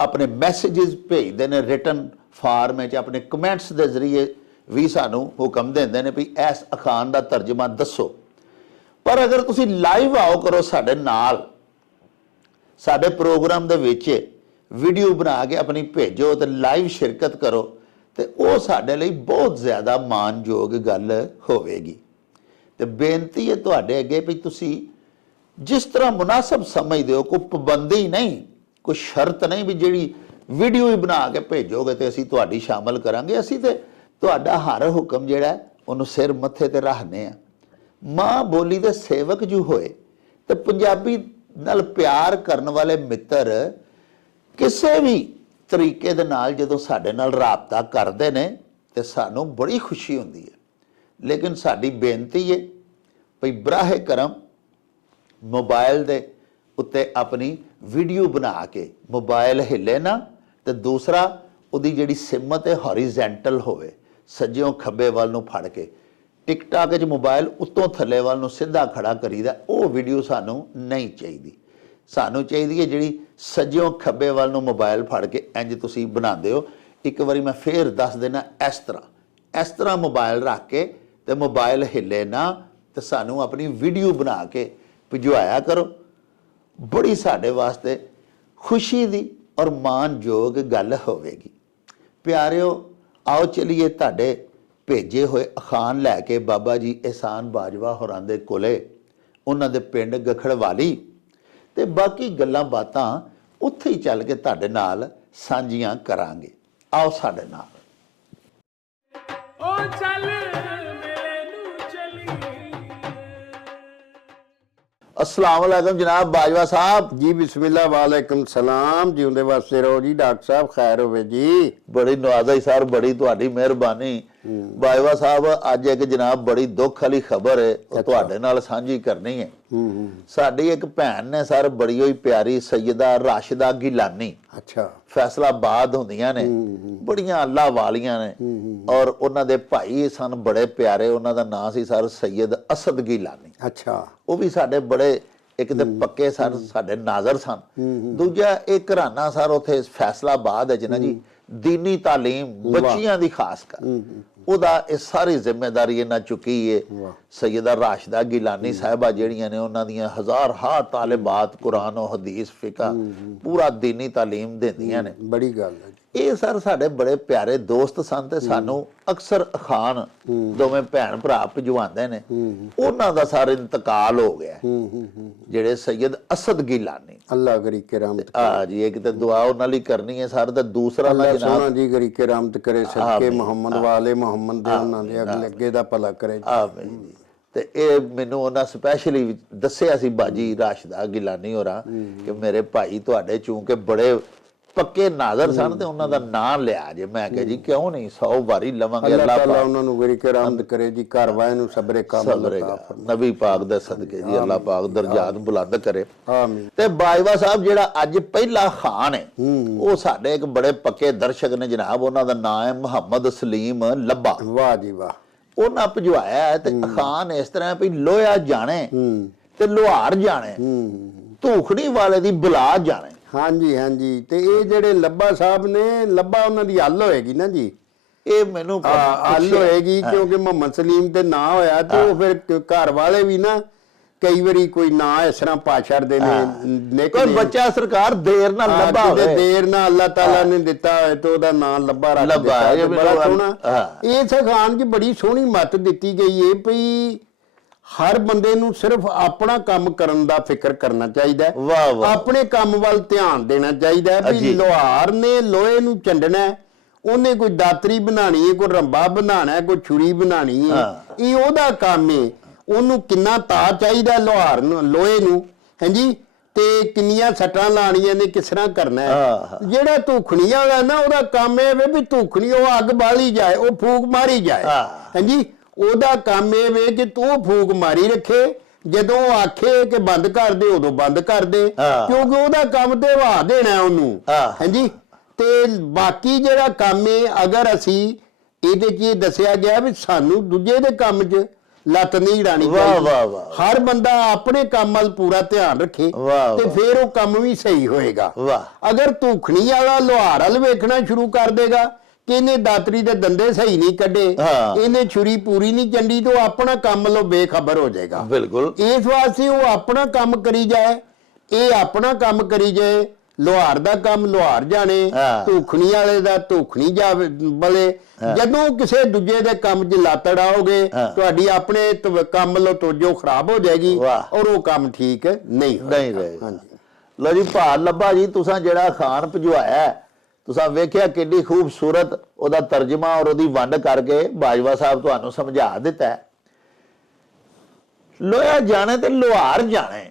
ਆਪਣੇ ਮੈਸੇजेस ਭੇਜਦੇ ਨੇ ਰਿਟਨ ਫਾਰਮ ਵਿੱਚ, ਆਪਣੇ ਕਮੈਂਟਸ ਦੇ ਜ਼ਰੀਏ ਵੀ ਸਾਨੂੰ ਹੁਕਮ ਦਿੰਦੇ ਨੇ ਵੀ ਇਸ ਅਖਾਣ ਦਾ ਤਰਜਮਾ ਦੱਸੋ। ਪਰ ਅਗਰ ਤੁਸੀਂ ਲਾਈਵ ਆਓ ਕਰੋ ਸਾਡੇ ਨਾਲ, ਸਾਡੇ ਪ੍ਰੋਗਰਾਮ ਦੇ ਵਿੱਚ ਵੀਡੀਓ ਬਣਾ ਕੇ ਆਪਣੀ ਭੇਜੋ ਤੇ ਲਾਈਵ ਸ਼ਿਰਕਤ ਕਰੋ, ਤੇ ਉਹ ਸਾਡੇ ਲਈ ਬਹੁਤ ਜ਼ਿਆਦਾ ਮਾਣਯੋਗ ਗੱਲ ਹੋਵੇਗੀ। ਤੇ ਬੇਨਤੀ ਹੈ ਤੁਹਾਡੇ ਅੱਗੇ ਵੀ ਤੁਸੀਂ ਜਿਸ ਤਰ੍ਹਾਂ ਮੁਨਾਸਬ ਸਮਝਦੇ ਹੋ, ਕੋਈ ਪਾਬੰਦੀ ਨਹੀਂ, ਕੋਈ ਸ਼ਰਤ ਨਹੀਂ ਵੀ ਜਿਹੜੀ ਵੀਡੀਓ ਹੀ ਬਣਾ ਕੇ ਭੇਜੋਗੇ ਤੇ ਅਸੀਂ ਤੁਹਾਡੀ ਸ਼ਾਮਲ ਕਰਾਂਗੇ। ਅਸੀਂ ਤੇ ਤੁਹਾਡਾ ਹਰ ਹੁਕਮ ਜਿਹੜਾ ਉਹਨੂੰ ਸਿਰ ਮੱਥੇ ਤੇ ਰੱਖਦੇ ਆ। ਮਾਂ ਬੋਲੀ ਦੇ ਸੇਵਕ ਜੋ ਹੋਏ ਤੇ ਪੰਜਾਬੀ ਨਾਲ ਪਿਆਰ ਕਰਨ ਵਾਲੇ ਮਿੱਤਰ ਕਿਸੇ ਵੀ ਤਰੀਕੇ ਦੇ ਨਾਲ ਜਦੋਂ ਸਾਡੇ ਨਾਲ ਰਾਬਤਾ ਕਰਦੇ ਨੇ ਤੇ ਸਾਨੂੰ ਬੜੀ ਖੁਸ਼ੀ ਹੁੰਦੀ ਹੈ। ਲੇਕਿਨ ਸਾਡੀ ਬੇਨਤੀ ਹੈ ਭਈ ਬਰਾਹੇ ਕਰਮ ਮੋਬਾਈਲ ਦੇ ਉੱਤੇ ਆਪਣੀ ਵੀਡੀਓ ਬਣਾ ਕੇ, ਮੋਬਾਈਲ ਹਿੱਲੇ ਨਾ, ਤੇ ਦੂਸਰਾ ਉਹਦੀ ਜਿਹੜੀ ਸਿਮਤ ਹੈ ਹੌਰੀਜ਼ੈਂਟਲ ਹੋਵੇ, ਸੱਜਿਓਂ ਖੱਬੇ ਵੱਲ ਨੂੰ ਫੜ ਕੇ। ਟਿਕਟਾਕ 'ਚ ਮੋਬਾਈਲ ਉੱਤੋਂ ਥੱਲੇ ਵੱਲ ਨੂੰ ਸਿੱਧਾ ਖੜਾ ਕਰੀਦਾ, ਉਹ ਵੀਡੀਓ ਸਾਨੂੰ ਨਹੀਂ ਚਾਹੀਦੀ। ਸਾਨੂੰ ਚਾਹੀਦੀ ਹੈ ਜਿਹੜੀ ਸੱਜਿਓਂ ਖੱਬੇ ਵੱਲ ਨੂੰ ਮੋਬਾਈਲ ਫੜ ਕੇ ਇੰਜ ਤੁਸੀਂ ਬਣਾਉਂਦੇ ਹੋ। ਇੱਕ ਵਾਰੀ ਮੈਂ ਫੇਰ ਦੱਸ ਦੇਣਾ, ਇਸ ਤਰ੍ਹਾਂ ਮੋਬਾਈਲ ਰੱਖ ਕੇ ਤੇ ਮੋਬਾਈਲ ਹਿੱਲੇ ਨਾ, ਤੇ ਸਾਨੂੰ ਆਪਣੀ ਵੀਡੀਓ ਬਣਾ ਕੇ ਭਿਜਵਾਇਆ ਕਰੋ। ਬੜੀ ਸਾਡੇ ਵਾਸਤੇ ਖੁਸ਼ੀ ਦੀ ਔਰ ਮਾਣਯੋਗ ਗੱਲ ਹੋਵੇਗੀ। ਪਿਆਰਿਓ, ਆਓ ਚਲੀਏ ਤੁਹਾਡੇ ਭੇਜੇ ਹੋਏ ਅਖਾਣ ਲੈ ਕੇ ਬਾਬਾ ਜੀ ਇਹਸਾਨ ਬਾਜਵਾ ਹੋਰਾਂ ਦੇ ਕੋਲੇ, ਉਹਨਾਂ ਦੇ ਪਿੰਡ ਗਖੜਵਾਲੀ, ਤੇ ਬਾਕੀ ਗੱਲਾਂ ਬਾਤਾਂ ਉੱਥੇ ਹੀ ਚੱਲ ਕੇ ਤੁਹਾਡੇ ਨਾਲ ਸਾਂਝੀਆਂ ਕਰਾਂਗੇ। ਆਓ ਸਾਡੇ ਨਾਲ। ਉਹ ਚੱਲ ਮੇਲੇ ਨੂੰ ਚਲੀ। अस्सलाम वालेकुम जनाब बाजवा साहब ਜੀ ਬਿਸਮਿਲ੍ਲਾ ਵਾਲੇਕਮ ਸਲਾਮ। ਜਿਉਂਦੇ ਵਾਸਤੇ ਰਹੋ ਜੀ ਡਾਕਟਰ ਸਾਹਿਬ, ਖੈਰ ਹੋਵੇ ਜੀ। बड़ी नवाज़ा सर, बड़ी तुहाडी मेहरबानी। बाजवा साहब, अज एक जनाब बड़ी दुख वाली खबर है, वो तुहाडे नाल सांझी करनी है। साडी एक भैन ने सर, बड़ी ही प्यारी सैयदा राशिदा गिलानी, ਅੱਛਾ फैसलाबाद होंदियां ने, बड़ियां अल्लाह वालियां ने, और उन्हां दे भाई सन बड़े प्यारे, उन्हां दा नाम सी सर सैयद असद गिलानी। ਅੱਛਾ ਉਹ ਵੀ ਸਾਡੇ ਬੜੇ ਇੱਕ ਤੇ ਪੱਕੇ ਸਨ, ਸਾਡੇ ਨਾਜ਼ਰ ਸਨ। ਦੂਜਾ ਇਹ ਘਰਾਨਾ ਸਰ ਉੱਥੇ ਫੈਸਲਾਬਾਦ ਹੈ ਨਾ ਜੀ, ਦੀਨੀ ਤਾਲੀਮ ਬੱਚੀਆਂ ਦੀ ਖਾਸ ਕਰ, ਉਹਦਾ ਇਹ ਸਾਰੀ ਜ਼ਿੰਮੇਵਾਰੀ ਇਹਨਾਂ ਚੁੱਕੀ ਹੈ। ਸੈਯਦਾ ਰਾਸ਼ਿਦਾ ਗਿਲਾਨੀ ਸਾਹਿਬਾ ਜਿਹੜੀਆਂ ਨੇ, ਉਹਨਾਂ ਦੀਆਂ ਹਜ਼ਾਰ ਹਾ ਤਾਲਿਬਾਤ ਕੁਰਾਨ ਔਰ ਹਦੀਸ ਫਿਕਾ ਪੂਰਾ ਦੀਨੀ ਤਾਲੀਮ ਦਿੰਦੀਆਂ ਨੇ। ਬੜੀ ਗੱਲ ਹੈ। ਇਹ ਸਰ ਸਾਡੇ ਬੜੇ ਪਿਆਰੇ ਦੋਸਤ ਸਨ, ਤੇ ਸਾਨੂੰ ਅਕਸਰ ਅਖਾਣ ਦੋਵੇਂ ਭੈਣ ਭਰਾ ਭਿਜਵਾਉਂਦੇ ਨੇ। ਉਹਨਾਂ ਦਾ ਸਾਰਾ ਇੰਤਕਾਲ ਹੋ ਗਿਆ, ਜਿਹੜੇ ਸੈਯਦ ਅਸਦ ਗਿਲਾਨੀ, ਅੱਲਾਹ ਕਰੀ ਕੇ ਰਹਿਮਤ ਆ ਜੀ। ਇੱਕ ਤੇ ਦੁਆ ਉਹਨਾਂ ਲਈ ਕਰਨੀ ਹੈ ਸਰ, ਤੇ ਦੂਸਰਾ ਨਾ ਅੱਲਾਹ ਸੋਹਣਾ ਜਨਾਬ ਜੀ ਕਰੀ ਕੇ ਰਹਿਮਤ ਕਰੇ, ਸਦਕੇ ਮੁਹੰਮਦ ਵਾਲੇ ਮੁਹੰਮਦ ਦੇ, ਉਹਨਾਂ ਦੇ ਅਗਲੇ ਅੱਗੇ ਦਾ ਭਲਾ ਕਰੇ। ਆਮੀਨ ਜੀ। ਤੇ ਇਹ ਮੈਨੂੰ ਉਹਨਾਂ ਸਪੈਸ਼ਲੀ ਦੱਸਿਆ ਸੀ ਬਾਜੀ ਰਾਸ਼ਿਦਾ ਗਿਲਾਨੀ ਹੋਰਾਂ ਕਿ ਮੇਰੇ ਭਾਈ ਤੁਹਾਡੇ ਚੂੰਕਿ ਬੜੇ ਪੱਕੇ ਨਾਜ਼ਰ ਸਨ, ਤੇ ਉਹਨਾਂ ਦਾ ਨਾਂ ਲਿਆ ਜੇ। ਮੈਂ ਕਿਹਾ ਜੀ ਕਿਉਂ ਨਹੀਂ, 100 ਵਾਰੀ ਲਵਾਂਗੇ। ਅੱਲਾਹ ਤਾਲਾ ਉਹਨਾਂ ਨੂੰ ਕਰੀ ਕੇ ਰਹਿਮਤ ਕਰੇ ਜੀ, ਘਰ ਵਾਲੇ ਨੂੰ ਸਬਰੇ ਕਾਮਲ ਅਤਾ ਫਰਮਾਏ। ਨਬੀ ਪਾਕ ਦੇ ਸਦਕੇ ਜੀ ਅੱਲਾਹ ਪਾਕ ਦਰਜਾਤ ਬੁਲੰਦ ਕਰੇ। ਆਮੀਨ। ਤੇ ਬਾਜਵਾ ਸਾਹਿਬ ਜਿਹੜਾ ਅੱਜ ਪਹਿਲਾ ਖਾਨ ਹੈ, ਉਹ ਸਾਡੇ ਇੱਕ ਬੜੇ ਪੱਕੇ ਦਰਸ਼ਕ ਨੇ ਜਨਾਬ, ਉਹਨਾਂ ਦਾ ਨਾਮ ਹੈ ਮੁਹੰਮਦ ਸਲੀਮ ਲੱਭਾ। ਵਾਹ ਜੀ ਵਾਹ। ਉਹਨਾਂ ਭਜਵਾਇਆ ਹੈ, ਤੇ ਖਾਨ ਇਸ ਤਰ੍ਹਾਂ ਵੀ ਲੋਹਾ ਜਾਣੇ ਤੇ ਲੋਹਾਰ ਜਾਣੇ, ਧੂਖੜੀ ਵਾਲੇ ਦੀ ਬੁਲਾ ਜਾਣੇ। ਹਾਂਜੀ ਹਾਂਜੀ। ਤੇ ਇਹ ਜਿਹੜੇ ਲੱਭਾ ਸਾਹਿਬ ਨੇ, ਲੱਭਾ ਉਹਨਾਂ ਦੀ ਹੱਲ ਹੋਏਗੀ ਨਾ ਜੀ, ਇਹ ਮੈਨੂੰ ਹੱਲ ਹੋਏਗੀ, ਕਿਉਂਕਿ ਮੁਹੰਮਦ ਸਲੀਮ ਤੇ ਨਾਂ ਹੋਇਆ, ਤੇ ਉਹ ਫਿਰ ਘਰ ਵਾਲੇ ਵੀ ਨਾ ਕਈ ਵਾਰੀ ਕੋਈ ਨਾਂ ਇਸ ਤਰ੍ਹਾਂ ਪਾ ਛੱਡਦੇ ਨੇ। ਕੋਈ ਬੱਚਾ ਸਰਕਾਰ ਦੇਰ ਨਾਲ ਲੱਭਾ ਹੋਵੇ, ਦੇਰ ਨਾਲ ਅੱਲਾਹ ਤਾਲਾ ਨੇ ਦਿੱਤਾ ਹੋਏ ਤੇ ਉਹਦਾ ਨਾਂ ਲੱਭਾ ਰੱਖ ਦਿੱਤਾ। ਇਹ ਬੜਾ ਸੋਹਣਾ। ਇਸ ਖਾਨ 'ਚ ਬੜੀ ਸੋਹਣੀ ਮੱਤ ਦਿੱਤੀ ਗਈ ਹੈ ਭਈ ਹਰ ਬੰਦੇ ਨੂੰ ਸਿਰਫ ਆਪਣਾ ਕੰਮ ਕਰਨ ਦਾ ਫਿਕਰ ਕਰਨਾ ਚਾਹੀਦਾ, ਵਾਹ ਵਾਹ, ਆਪਣੇ ਕੰਮ ਵੱਲ ਧਿਆਨ ਦੇਣਾ ਚਾਹੀਦਾ। ਵੀ ਲੋਹਾਰ ਨੇ ਲੋਹੇ ਨੂੰ ਚੰਡਣਾ, ਉਹਨੇ ਕੋਈ ਦਾਤਰੀ ਬਣਾਣੀ ਹੈ, ਕੋਈ ਰੰਬਾ ਬਣਾਣਾ ਹੈ, ਕੋਈ ਛੁਰੀ ਬਣਾਣੀ ਹੈ, ਇਹ ਉਹਦਾ ਕੰਮ ਹੈ। ਉਹਨੂੰ ਕਿੰਨਾ ਤਾ ਚਾਹੀਦਾ ਲੋਹਾਰ ਨੂੰ, ਲੋਹੇ ਨੂੰ, ਹਾਂਜੀ, ਤੇ ਕਿੰਨੀਆਂ ਸੱਟਾਂ ਲਾਣੀਆਂ ਨੇ, ਕਿਸ ਤਰ੍ਹਾਂ ਕਰਨਾ ਹੈ। ਜਿਹੜਾ ਧੂਖਣੀ ਵਾਲਾ ਨਾ, ਉਹਦਾ ਕੰਮ ਇਹ ਵੇ ਵੀ ਧੂਖਣੀ ਉਹ ਅੱਗ ਬਾਲੀ ਜਾਏ, ਉਹ ਫੂਕ ਮਾਰੀ ਜਾਏ, ਹਾਂਜੀ। ਉਹਦਾ ਕੰਮ ਇਹ ਵੇ ਕਿ ਤੂੰ ਫੂਕ ਮਾਰੀ ਰੱਖੇ, ਜਦੋਂ ਉਹ ਆਖੇ ਕਿ ਬੰਦ ਕਰ ਦੇ ਉਦੋਂ ਬੰਦ ਕਰ ਦੇ, ਕਿਉਂਕਿ ਉਹਦਾ ਕੰਮ ਤੇ ਵਹਾ ਦੇਣਾ ਉਹਨੂੰ, ਹਾਂਜੀ। ਤੇ ਬਾਕੀ ਜਿਹੜਾ ਕੰਮ ਹੈ ਅਗਰ ਅਸੀਂ ਇਹਦੇ 'ਚ ਇਹ ਦੱਸਿਆ ਗਿਆ ਵੀ ਸਾਨੂੰ ਦੂਜੇ ਦੇ ਕੰਮ 'ਚ ਲੱਤ ਨਹੀਂ ਢਾਣੀ ਵਾਹ, ਚਾਹੀਦੀ। ਵਾਹ, ਵਾਹ। ਹਰ ਬੰਦਾ ਆਪਣੇ ਕੰਮ ਵੱਲ ਪੂਰਾ ਧਿਆਨ ਰੱਖੇ ਵਾਹ, ਤੇ ਵਾਹ। ਫਿਰ ਉਹ ਕੰਮ ਵੀ ਸਹੀ ਹੋਏਗਾ। ਵਾਹ। ਅਗਰ ਧੂਖਣੀ ਵਾਲਾ ਲੁਹਾਰ ਵੱਲ ਵੇਖਣਾ ਸ਼ੁਰੂ ਕਰ ਦੇਗਾ ਕਿ ਇਹਨੇ ਦਾਤਰੀ ਦੇ ਦੰਦੇ ਸਹੀ ਨਹੀਂ ਕੱਢੇ, ਹਾਂ। ਇਹਨੇ ਛੁਰੀ ਪੂਰੀ ਨਹੀਂ ਚੰਡੀ, ਤਾਂ ਉਹ ਆਪਣਾ ਕੰਮ ਵੱਲੋਂ ਬੇਖਬਰ ਹੋ ਜਾਏਗਾ। ਬਿਲਕੁਲ। ਇਸ ਵਾਸਤੇ ਉਹ ਆਪਣਾ ਕੰਮ ਕਰੀ ਜਾਏ, ਇਹ ਆਪਣਾ ਕੰਮ ਕਰੀ ਜਾਏ। ਲੁਹਾਰ ਦਾ ਕੰਮ ਲੁਹਾਰ ਜਾਣੇ, ਹਾਂ। ਧੂਖਣੀ ਵਾਲੇ ਦਾ ਧੂਖਣੀ ਜਾਵੇ ਬਲੇ। ਜਦੋਂ ਕਿਸੇ ਦੂਜੇ ਦੇ ਕੰਮ 'ਚ ਲੱਤ ਅੜਾਓਗੇ ਹਾਂ। ਤੁਹਾਡੀ ਆਪਣੇ ਕੰਮ ਵੱਲੋਂ ਤੋਜੋ ਖਰਾਬ ਹੋ ਜਾਏਗੀ ਵਾਹ। ਔਰ ਉਹ ਕੰਮ ਠੀਕ ਨਹੀਂ ਹੋਏਗਾ। ਨਹੀਂ ਰਹੇਗਾ। ਹਾਂਜੀ। ਲੋ ਜੀ ਭਾਰ ਲੱਭਾ ਜੀ, ਤੁਸੀਂ ਜਿਹੜਾ ਖਾਨ ਭਜਵਾਇਆ, ਤੁਸੀਂ ਵੇਖਿਆ ਕਿੰਨੀ ਖੂਬਸੂਰਤ ਉਹਦਾ ਤਰਜਮਾ ਔਰ ਉਹਦੀ ਵੰਡ ਕਰਕੇ ਬਾਜਵਾ ਸਾਹਿਬ ਤੁਹਾਨੂੰ ਸਮਝਾ ਦਿੱਤਾ ਹੈ। ਲੋਹਾ ਜਾਣੇ ਤੇ ਲੋਹਾਰ ਜਾਣੇ,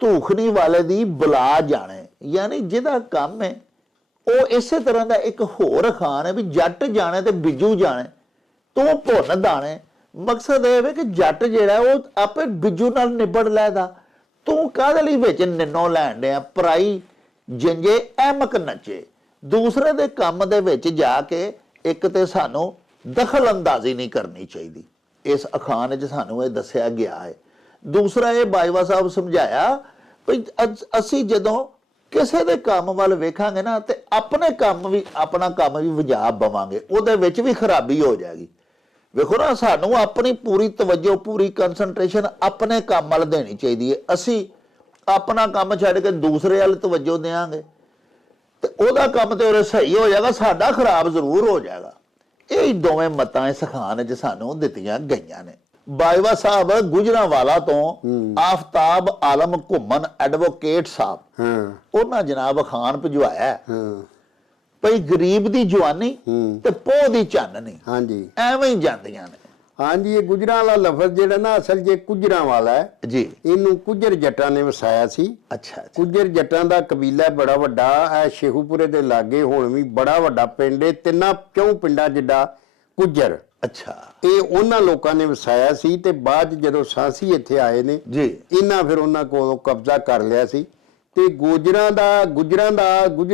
ਧੂਖਣੀ ਵਾਲੇ ਦੀ ਬੁਲਾ ਜਾਣੇ, ਯਾਨੀ ਜਿਹਦਾ ਕੰਮ ਹੈ ਉਹ ਇਸੇ ਤਰ੍ਹਾਂ ਦਾ ਇੱਕ ਹੋਰ ਖਾਨ ਹੈ ਵੀ ਜੱਟ ਜਾਣੇ ਤੇ ਬਿੱਜੂ ਜਾਣੇ, ਤੂੰ ਭੁੰਨ ਦਾਣੇ। ਮਕਸਦ ਇਹ ਹੈ ਕਿ ਜੱਟ ਜਿਹੜਾ ਉਹ ਆਪੇ ਬਿੱਜੂ ਨਾਲ ਨਿਬੜ ਲੈਦਾ, ਤੂੰ ਕਾਹਦੇ ਲਈ ਵਿੱਚ ਨਿੰਨੋ ਲੈਣ ਡਿਆ। ਪਰਾਈ ਜੰਜੇ ਅਹਿਮਕ ਨੱਚੇ, ਦੂਸਰੇ ਦੇ ਕੰਮ ਦੇ ਵਿੱਚ ਜਾ ਕੇ ਇੱਕ ਤੇ ਸਾਨੂੰ ਦਖਲ ਅੰਦਾਜ਼ੀ ਨਹੀਂ ਕਰਨੀ ਚਾਹੀਦੀ। ਇਸ ਅਖਾਨ 'ਚ ਸਾਨੂੰ ਇਹ ਦੱਸਿਆ ਗਿਆ ਹੈ। ਦੂਸਰਾ ਇਹ ਬਾਜਵਾ ਸਾਹਿਬ ਸਮਝਾਇਆ ਵੀ ਅਸੀਂ ਜਦੋਂ ਕਿਸੇ ਦੇ ਕੰਮ ਵੱਲ ਵੇਖਾਂਗੇ ਨਾ ਤੇ ਆਪਣਾ ਕੰਮ ਵੀ ਵਜਾ ਬਵਾਂਗੇ, ਉਹਦੇ ਵਿੱਚ ਵੀ ਖਰਾਬੀ ਹੋ ਜਾਏਗੀ। ਵੇਖੋ ਨਾ, ਸਾਨੂੰ ਆਪਣੀ ਪੂਰੀ ਤਵੱਜੋ ਪੂਰੀ ਕਨਸੈਂਟਰੇਸ਼ਨ ਆਪਣੇ ਕੰਮ ਵੱਲ ਦੇਣੀ ਚਾਹੀਦੀ ਹੈ। ਅਸੀਂ ਆਪਣਾ ਕੰਮ ਛੱਡ ਕੇ ਦੂਸਰੇ ਵੱਲ ਤਵੱਜੋ ਦੇਵਾਂਗੇ ਤੇ ਉਹਦਾ ਕੰਮ ਤੇ ਉਹਦੇ ਸਹੀ ਹੋ ਜਾਏਗਾ, ਸਾਡਾ ਖਰਾਬ ਜ਼ਰੂਰ ਹੋ ਜਾਏਗਾ। ਇਹ ਦੋਵੇਂ ਮਤਾਂ ਇਸ ਖਾਨ 'ਚ ਸਾਨੂੰ ਦਿੱਤੀਆਂ ਗਈਆਂ ਨੇ। ਬਾਜਵਾ ਸਾਹਿਬ ਗੁਜਰਾਂਵਾਲਾ ਤੋਂ ਆਫਤਾਬ ਆਲਮ ਘੁੰਮਣ ਐਡਵੋਕੇਟ ਸਾਹਿਬ, ਉਹਨਾਂ ਜਨਾਬ ਖਾਨ ਭਜਵਾਇਆ ਭਈ ਗਰੀਬ ਦੀ ਜਵਾਨੀ ਤੇ ਪੋਹ ਦੀ ਚਾਨਣੀ ਹਾਂਜੀ ਐਵੇਂ ਹੀ ਜਾਂਦੀਆਂ ਨੇ। ਹਾਂਜੀ, ਇਹ ਗੁਜਰਾਂ ਵਾਲਾ ਲਫ਼ਜ਼ ਜਿਹੜਾ ਨਾ ਅਸਲ 'ਚ ਗੁਜਰਾਂ ਵਾਲਾ ਹੈ ਜੀ। ਇਹਨੂੰ ਕੁੱਜਰ ਜੱਟਾਂ ਨੇ ਵਸਾਇਆ ਸੀ। ਅੱਛਾ। ਕੁੱਜਰ ਜੱਟਾਂ ਦਾ ਕਬੀਲਾ ਬੜਾ ਵੱਡਾ ਹੈ, ਸ਼ੇਖੂਪੁਰੇ ਦੇ ਲਾਗੇ ਹੁਣ ਵੀ ਬੜਾ ਵੱਡਾ ਪਿੰਡ ਹੈ, 3-4 ਪਿੰਡਾਂ ਜਿੱਡਾ ਕੁੱਜਰ। ਅੱਛਾ ਇਹ ਉਹਨਾਂ ਲੋਕਾਂ ਨੇ ਵਸਾਇਆ ਸੀ ਤੇ ਬਾਅਦ 'ਚ ਜਦੋਂ ਸਾਂਸੀ ਇੱਥੇ ਆਏ ਨੇ ਜੀ, ਇਹਨਾਂ ਫਿਰ ਉਹਨਾਂ ਕੋਲੋਂ ਕਬਜ਼ਾ ਕਰ ਲਿਆ ਸੀ ਤੇ ਗੁਜਰਾਂ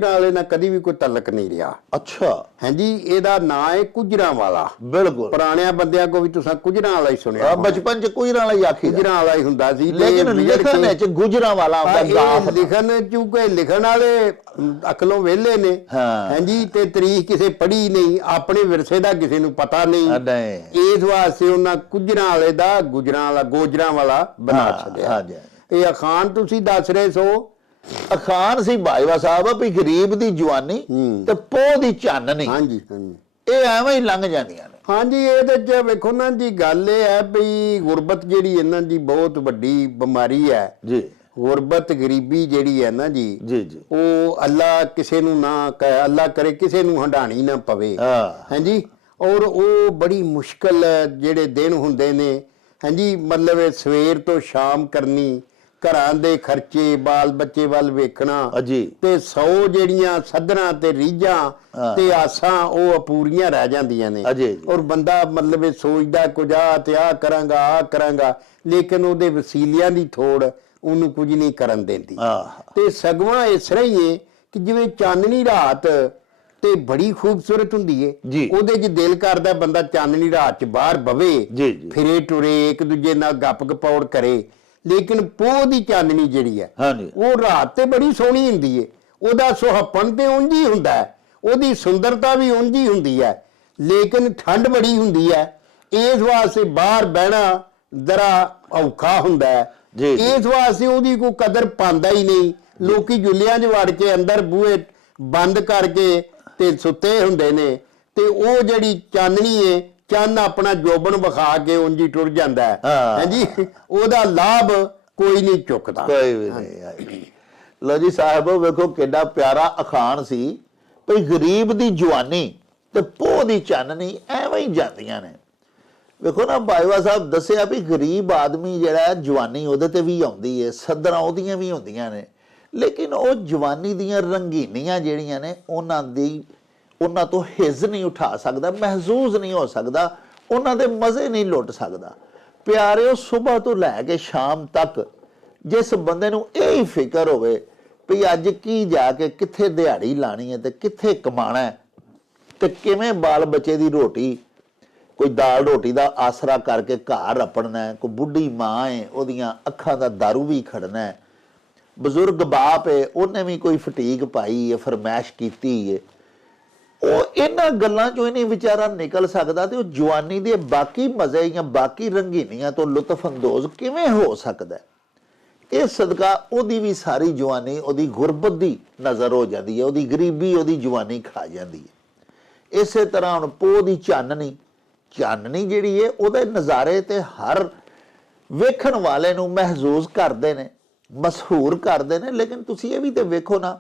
ਵਾਲੇ ਨਾਲ ਕਦੀ ਵੀ ਕੋਈ ਤਲਕ ਨਹੀਂ ਰਿਹਾ। ਅੱਛਾ। ਹਾਂਜੀ, ਇਹਦਾ ਨਾਂ ਹੈ ਕੁਜਰਾਂ ਵਾਲਾ। ਬਿਲਕੁਲ। ਪੁਰਾਣਿਆਂ ਬੰਦਿਆਂ ਕੋ ਵੀ ਤੁਸੀਂ ਕੁਜਰਾਂ ਵਾਲਾ ਹੀ ਸੁਣਿਆ ਹੋਣਾ। ਬਚਪਨ 'ਚ ਕੋਈ ਨਾਲ ਆਖੀ ਗੁਜਰਾਂ ਵਾਲਾ ਹੀ ਹੁੰਦਾ ਸੀ, ਲੇਕਿਨ ਲਿਖਣ ਵਿੱਚ ਗੁਜਰਾਂ ਵਾਲਾ ਇਹ ਲਿਖਣ ਚੂਕੇ ਲਿਖਣ ਵਾਲੇ ਅਕਲੋਂ ਵਿਹਲੇ ਨੇ। ਹਾਂਜੀ, ਤੇ ਤਰੀਕ ਕਿਸੇ ਪੜ੍ਹੀ ਨਹੀਂ, ਆਪਣੇ ਵਿਰਸੇ ਦਾ ਕਿਸੇ ਨੂੰ ਪਤਾ ਨਹੀਂ। ਇਸ ਵਾਸਤੇ ਉਹਨਾਂ ਕੁਜਰਾਂ ਵਾਲੇ ਦਾ ਗੋਜਰਾਂ ਵਾਲਾ ਬਣਾ ਛੱਡਿਆ। ਇਹ ਅਖਾਨ ਤੁਸੀਂ ਦੱਸ ਰਹੇ ਸੋ ਅਖਾਨ ਸੀ ਬਾਜਵਾ ਸਾਹਿਬ ਵੀ ਗਰੀਬ ਦੀ ਜਵਾਨੀ ਤੇ ਪੋਹ ਦੀ ਚਾਨਣੀ। ਹਾਂਜੀ, ਇਹ ਐਵੇਂ ਹੀ ਲੰਘ ਜਾਂਦੀਆਂ ਨੇ। ਹਾਂਜੀ, ਇਹਦੇ 'ਚ ਵੇਖੋ ਨਾ ਜੀ, ਗੱਲ ਇਹ ਹੈ ਵੀ ਗੁਰਬਤ ਜਿਹੜੀ ਇਹਨਾਂ ਦੀ ਬਹੁਤ ਵੱਡੀ ਬਿਮਾਰੀ ਹੈ ਜੀ। ਗੁਰਬਤ ਗਰੀਬੀ ਜਿਹੜੀ ਹੈ ਨਾ ਜੀ, ਉਹ ਅੱਲਾ ਕਿਸੇ ਨੂੰ ਨਾ ਕਹੇ, ਅੱਲਾ ਕਰੇ ਕਿਸੇ ਨੂੰ ਹੰਡਾਣੀ ਨਾ ਪਵੇ। ਹਾਂਜੀ, ਔਰ ਉਹ ਬੜੀ ਮੁਸ਼ਕਲ ਜਿਹੜੇ ਦਿਨ ਹੁੰਦੇ ਨੇ। ਹਾਂਜੀ, ਮਤਲਬ ਸਵੇਰ ਤੋਂ ਸ਼ਾਮ ਕਰਨੀ, ਘਰਾਂ ਦੇ ਖਰਚੇ, ਬਾਲ ਬੱਚੇ ਵੱਲ ਵੇਖਣਾ ਤੇ 100 ਜਿਹੜੀਆਂ ਸੱਧਰਾਂ ਤੇ ਰੀਝਾਂ ਤੇ ਆਸਾਂ ਉਹ ਅਪੂਰੀਆਂ ਰਹਿ ਜਾਂਦੀਆਂ ਨੇ। ਔਰ ਬੰਦਾ ਮਤਲਬ ਸੋਚਦਾ ਕੁਝ ਤੇ ਆ ਕਰਾਂਗਾ, ਲੇਕਿਨ ਉਹਦੇ ਵਸੀਲਿਆਂ ਦੀ ਥੋੜ ਉਹਨੂੰ ਕੁਝ ਨਹੀਂ ਕਰਨ ਦਿੰਦੀ। ਤੇ ਸਗਵਾਂ ਇਸ ਤਰ੍ਹਾਂ ਹੀ ਹੈ ਕਿ ਜਿਵੇਂ ਚਾਨਣੀ ਰਾਤ ਤੇ ਬੜੀ ਖੂਬਸੂਰਤ ਹੁੰਦੀ ਏ, ਉਹਦੇ 'ਚ ਦਿਲ ਕਰਦਾ ਬੰਦਾ ਚਾਨਣੀ ਰਾਤ 'ਚ ਬਾਹਰ ਬਵੇ, ਫਿਰੇ ਟੁਰੇ, ਇੱਕ ਦੂਜੇ ਨਾਲ ਗੱਪ ਗਪੌੜ ਕਰੇ। ਲੇਕਿਨ ਪੋਹ ਦੀ ਚਾਨਣੀ ਜਿਹੜੀ ਹੈ ਉਹ ਰਾਤ ਤੇ ਬੜੀ ਸੋਹਣੀ ਹੁੰਦੀ ਏ, ਉਹਦਾ ਸੁਹੱਪਣ ਤੇ ਉਂਝ ਹੀ ਹੁੰਦਾ ਹੈ, ਉਹਦੀ ਸੁੰਦਰਤਾ ਵੀ ਉਂਝ ਹੀ ਹੁੰਦੀ ਹੈ, ਲੇਕਿਨ ਠੰਡ ਬੜੀ ਹੁੰਦੀ ਹੈ। ਇਸ ਵਾਸਤੇ ਬਾਹਰ ਬਹਿਣਾ ਜ਼ਰਾ ਔਖਾ ਹੁੰਦਾ ਹੈ। ਇਸ ਵਾਸਤੇ ਉਹਦੀ ਕੋਈ ਕਦਰ ਪਾਉਂਦਾ ਹੀ ਨਹੀਂ। ਲੋਕੀ ਜੁੱਲਿਆਂ 'ਚ ਵੜ ਕੇ ਅੰਦਰ ਬੂਹੇ ਬੰਦ ਕਰਕੇ ਤੇ ਸੁੱਤੇ ਹੁੰਦੇ ਨੇ, ਤੇ ਉਹ ਜਿਹੜੀ ਚਾਨਣੀ ਏ, ਚੰਨ ਆਪਣਾ ਜੋਬਨ ਵਿਖਾ ਕੇ ਉਂਝ ਹੀ ਟੁਰ ਜਾਂਦਾ ਹੈ। ਹਾਂਜੀ, ਉਹਦਾ ਲਾਭ ਕੋਈ ਨਹੀਂ ਚੁੱਕਦਾ। ਕੋਈ ਵੀ ਨਹੀਂ। ਲੋ ਜੀ ਸਾਹਿਬ, ਵੇਖੋ ਕਿੰਨਾ ਪਿਆਰਾ ਅਖਾਣ ਸੀ ਭਈ ਗਰੀਬ ਦੀ ਜਵਾਨੀ ਤੇ ਪੋਹ ਦੀ ਚਾਨਣੀ ਐਵੇਂ ਹੀ ਜਾਂਦੀਆਂ ਨੇ। ਵੇਖੋ ਨਾ, ਬਾਜਵਾ ਸਾਹਿਬ ਦੱਸਿਆ ਵੀ ਗਰੀਬ ਆਦਮੀ ਜਿਹੜਾ ਜਵਾਨੀ ਉਹਦੇ ਤੇ ਵੀ ਆਉਂਦੀ ਹੈ, ਸੱਧਰਾਂ ਉਹਦੀਆਂ ਵੀ ਹੁੰਦੀਆਂ ਨੇ, ਲੇਕਿਨ ਉਹ ਜਵਾਨੀ ਦੀਆਂ ਰੰਗੀਨੀਆਂ ਜਿਹੜੀਆਂ ਨੇ ਉਹਨਾਂ ਤੋਂ ਹਿੱਜ਼ ਨਹੀਂ ਉਠਾ ਸਕਦਾ, ਮਹਿਸੂਸ ਨਹੀਂ ਹੋ ਸਕਦਾ, ਉਹਨਾਂ ਦੇ ਮਜ਼ੇ ਨਹੀਂ ਲੁੱਟ ਸਕਦਾ। ਪਿਆਰਿਓ, ਸਵੇਰ ਤੋਂ ਲੈ ਕੇ ਸ਼ਾਮ ਤੱਕ ਜਿਸ ਬੰਦੇ ਨੂੰ ਇਹ ਹੀ ਫਿਕਰ ਹੋਵੇ ਵੀ ਅੱਜ ਕੀ ਜਾ ਕੇ ਕਿੱਥੇ ਦਿਹਾੜੀ ਲਾਣੀ ਹੈ ਤੇ ਕਿੱਥੇ ਕਮਾਣਾ ਹੈ ਤੇ ਕਿਵੇਂ ਬਾਲ ਬੱਚੇ ਦੀ ਰੋਟੀ, ਕੋਈ ਦਾਲ ਰੋਟੀ ਦਾ ਆਸਰਾ ਕਰਕੇ ਘਰ ਰੱਪੜਨਾ ਹੈ, ਕੋਈ ਬੁੱਢੀ ਮਾਂ ਹੈ ਉਹਦੀਆਂ ਅੱਖਾਂ ਦਾ ਦਾਰੂ ਵੀ ਖੜਨਾ ਹੈ, ਬਜ਼ੁਰਗ ਬਾਪ ਹੈ ਉਹਨੇ ਵੀ ਕੋਈ ਫਟੀਕ ਪਾਈ ਹੈ, ਫਰਮਾਇਸ਼ ਕੀਤੀ ਹੈ, ਉਹ ਇਹਨਾਂ ਗੱਲਾਂ ਚੋਂ ਹੀ ਨਹੀਂ ਵਿਚਾਰਾ ਨਿਕਲ ਸਕਦਾ ਤੇ ਉਹ ਜਵਾਨੀ ਦੇ ਬਾਕੀ ਮਜ਼ੇ ਜਾਂ ਬਾਕੀ ਰੰਗੀਨੀਆਂ ਤੋਂ ਲੁਤਫ ਅੰਦੋਜ਼ ਕਿਵੇਂ ਹੋ ਸਕਦਾ? ਇਹ ਸਦਕਾ ਉਹਦੀ ਵੀ ਸਾਰੀ ਜਵਾਨੀ ਉਹਦੀ ਗੁਰਬਤ ਦੀ ਨਜ਼ਰ ਹੋ ਜਾਂਦੀ ਹੈ, ਉਹਦੀ ਗਰੀਬੀ ਉਹਦੀ ਜਵਾਨੀ ਖਾ ਜਾਂਦੀ ਹੈ। ਇਸੇ ਤਰ੍ਹਾਂ ਹੁਣ ਪੋਹ ਦੀ ਚਾਨਣੀ ਜਿਹੜੀ ਹੈ ਉਹਦੇ ਨਜ਼ਾਰੇ ਤੇ ਹਰ ਵੇਖਣ ਵਾਲੇ ਨੂੰ ਮਹਿਸੂਸ ਕਰਦੇ ਨੇ, ਮਸ਼ਹੂਰ ਕਰਦੇ ਨੇ। ਲੇਕਿਨ ਤੁਸੀਂ ਇਹ ਵੀ ਤੇ ਵੇਖੋ ਨਾ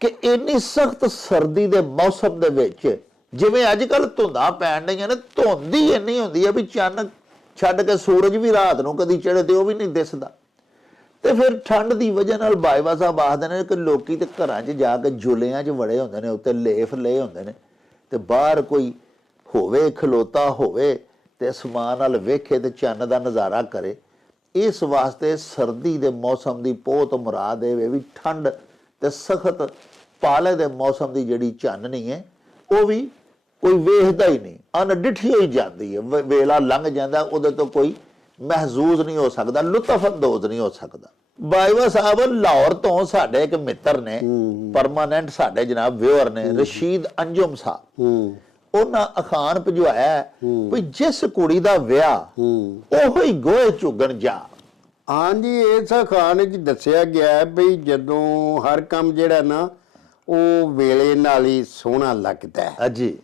ਕਿ ਇੰਨੀ ਸਖਤ ਸਰਦੀ ਦੇ ਮੌਸਮ ਦੇ ਵਿੱਚ, ਜਿਵੇਂ ਅੱਜ ਕੱਲ ਧੁੰਦਾਂ ਪੈਣ ਡਈਆਂ ਨੇ, ਧੁੰਦ ਹੀ ਇੰਨੀ ਹੁੰਦੀ ਹੈ ਵੀ ਚੰਨ ਛੱਡ ਕੇ ਸੂਰਜ ਵੀ ਰਾਤ ਨੂੰ ਕਦੀ ਚੜ੍ਹੇ ਤੇ ਉਹ ਵੀ ਨਹੀਂ ਦਿਸਦਾ। ਤੇ ਫਿਰ ਠੰਡ ਦੀ ਵਜ੍ਹਾ ਨਾਲ ਬਾਜਵਾ ਸਾਹਿਬ ਆਖਦੇ ਨੇ ਕਿ ਲੋਕੀ ਤੇ ਘਰਾਂ 'ਚ ਜਾ ਕੇ ਜੁਲਿਆਂ 'ਚ ਵੜੇ ਹੁੰਦੇ ਨੇ, ਉੱਤੇ ਲੇਫ ਲਏ ਹੁੰਦੇ ਨੇ, ਤੇ ਬਾਹਰ ਕੋਈ ਹੋਵੇ ਖਲੋਤਾ ਹੋਵੇ ਤੇ ਅਸਮਾਨ ਨਾਲ ਵੇਖੇ ਤੇ ਚੰਨ ਦਾ ਨਜ਼ਾਰਾ ਕਰੇ। ਇਸ ਵਾਸਤੇ ਸਰਦੀ ਦੇ ਮੌਸਮ ਦੀ ਪੋਹ ਤੋਂ ਮੁਰਾਦ ਇਹ ਵੀ ਠੰਡ ਤੇ ਸਖਤ ਪਾਲੇ ਦੇ ਮੌਸਮ ਦੀ ਜਿਹੜੀ ਚਾਨਣੀ ਹੈ ਉਹ ਵੀ ਕੋਈ ਵੇਖਦਾ ਹੀ ਨਹੀਂ, ਅਣਡਿੱਠੀ ਹੋਈ ਜਾਂਦੀ ਹੈ। ਵੇਲਾ ਲੰਘ ਜਾਂਦਾ, ਉਹਦੇ ਤੋਂ ਕੋਈ ਮਹਿਸੂਸ ਨਹੀਂ ਹੋ ਸਕਦਾ, ਲੁਤਫ ਅੰਦੋਜ਼ ਨਹੀਂ ਹੋ ਸਕਦਾ। ਬਾਜਵਾ ਸਾਹਿਬ ਲਾਹੌਰ ਤੋਂ ਸਾਡੇ ਇੱਕ ਮਿੱਤਰ ਨੇ, ਪਰਮਾਨੈਂਟ ਸਾਡੇ ਜਨਾਬ ਵਿਊਅਰ ਨੇ, ਰਸ਼ੀਦ ਅੰਜੁਮ ਸਾਹਿਬ, ਉਹਨਾਂ ਅਖਾਣ ਭਿਜਵਾਇਆ ਵੀ ਜਿਸ ਕੁੜੀ ਦਾ ਵਿਆਹ ਉਹੋ ਹੀ ਗੋਹੇ ਚੁਗਣ ਜਾ। ਹਾਂਜੀ, ਇਸ ਅਖਾਣ ਵਿੱਚ ਦੱਸਿਆ ਗਿਆ ਵੀ ਜਦੋਂ ਹਰ ਕੰਮ ਜਿਹੜਾ ਨਾ ਉਹ ਵੇਲੇ ਨਾਲ ਹੀ ਸੋਹਣਾ ਲੱਗਦਾ ਹੈ। ਹਾਂਜੀ।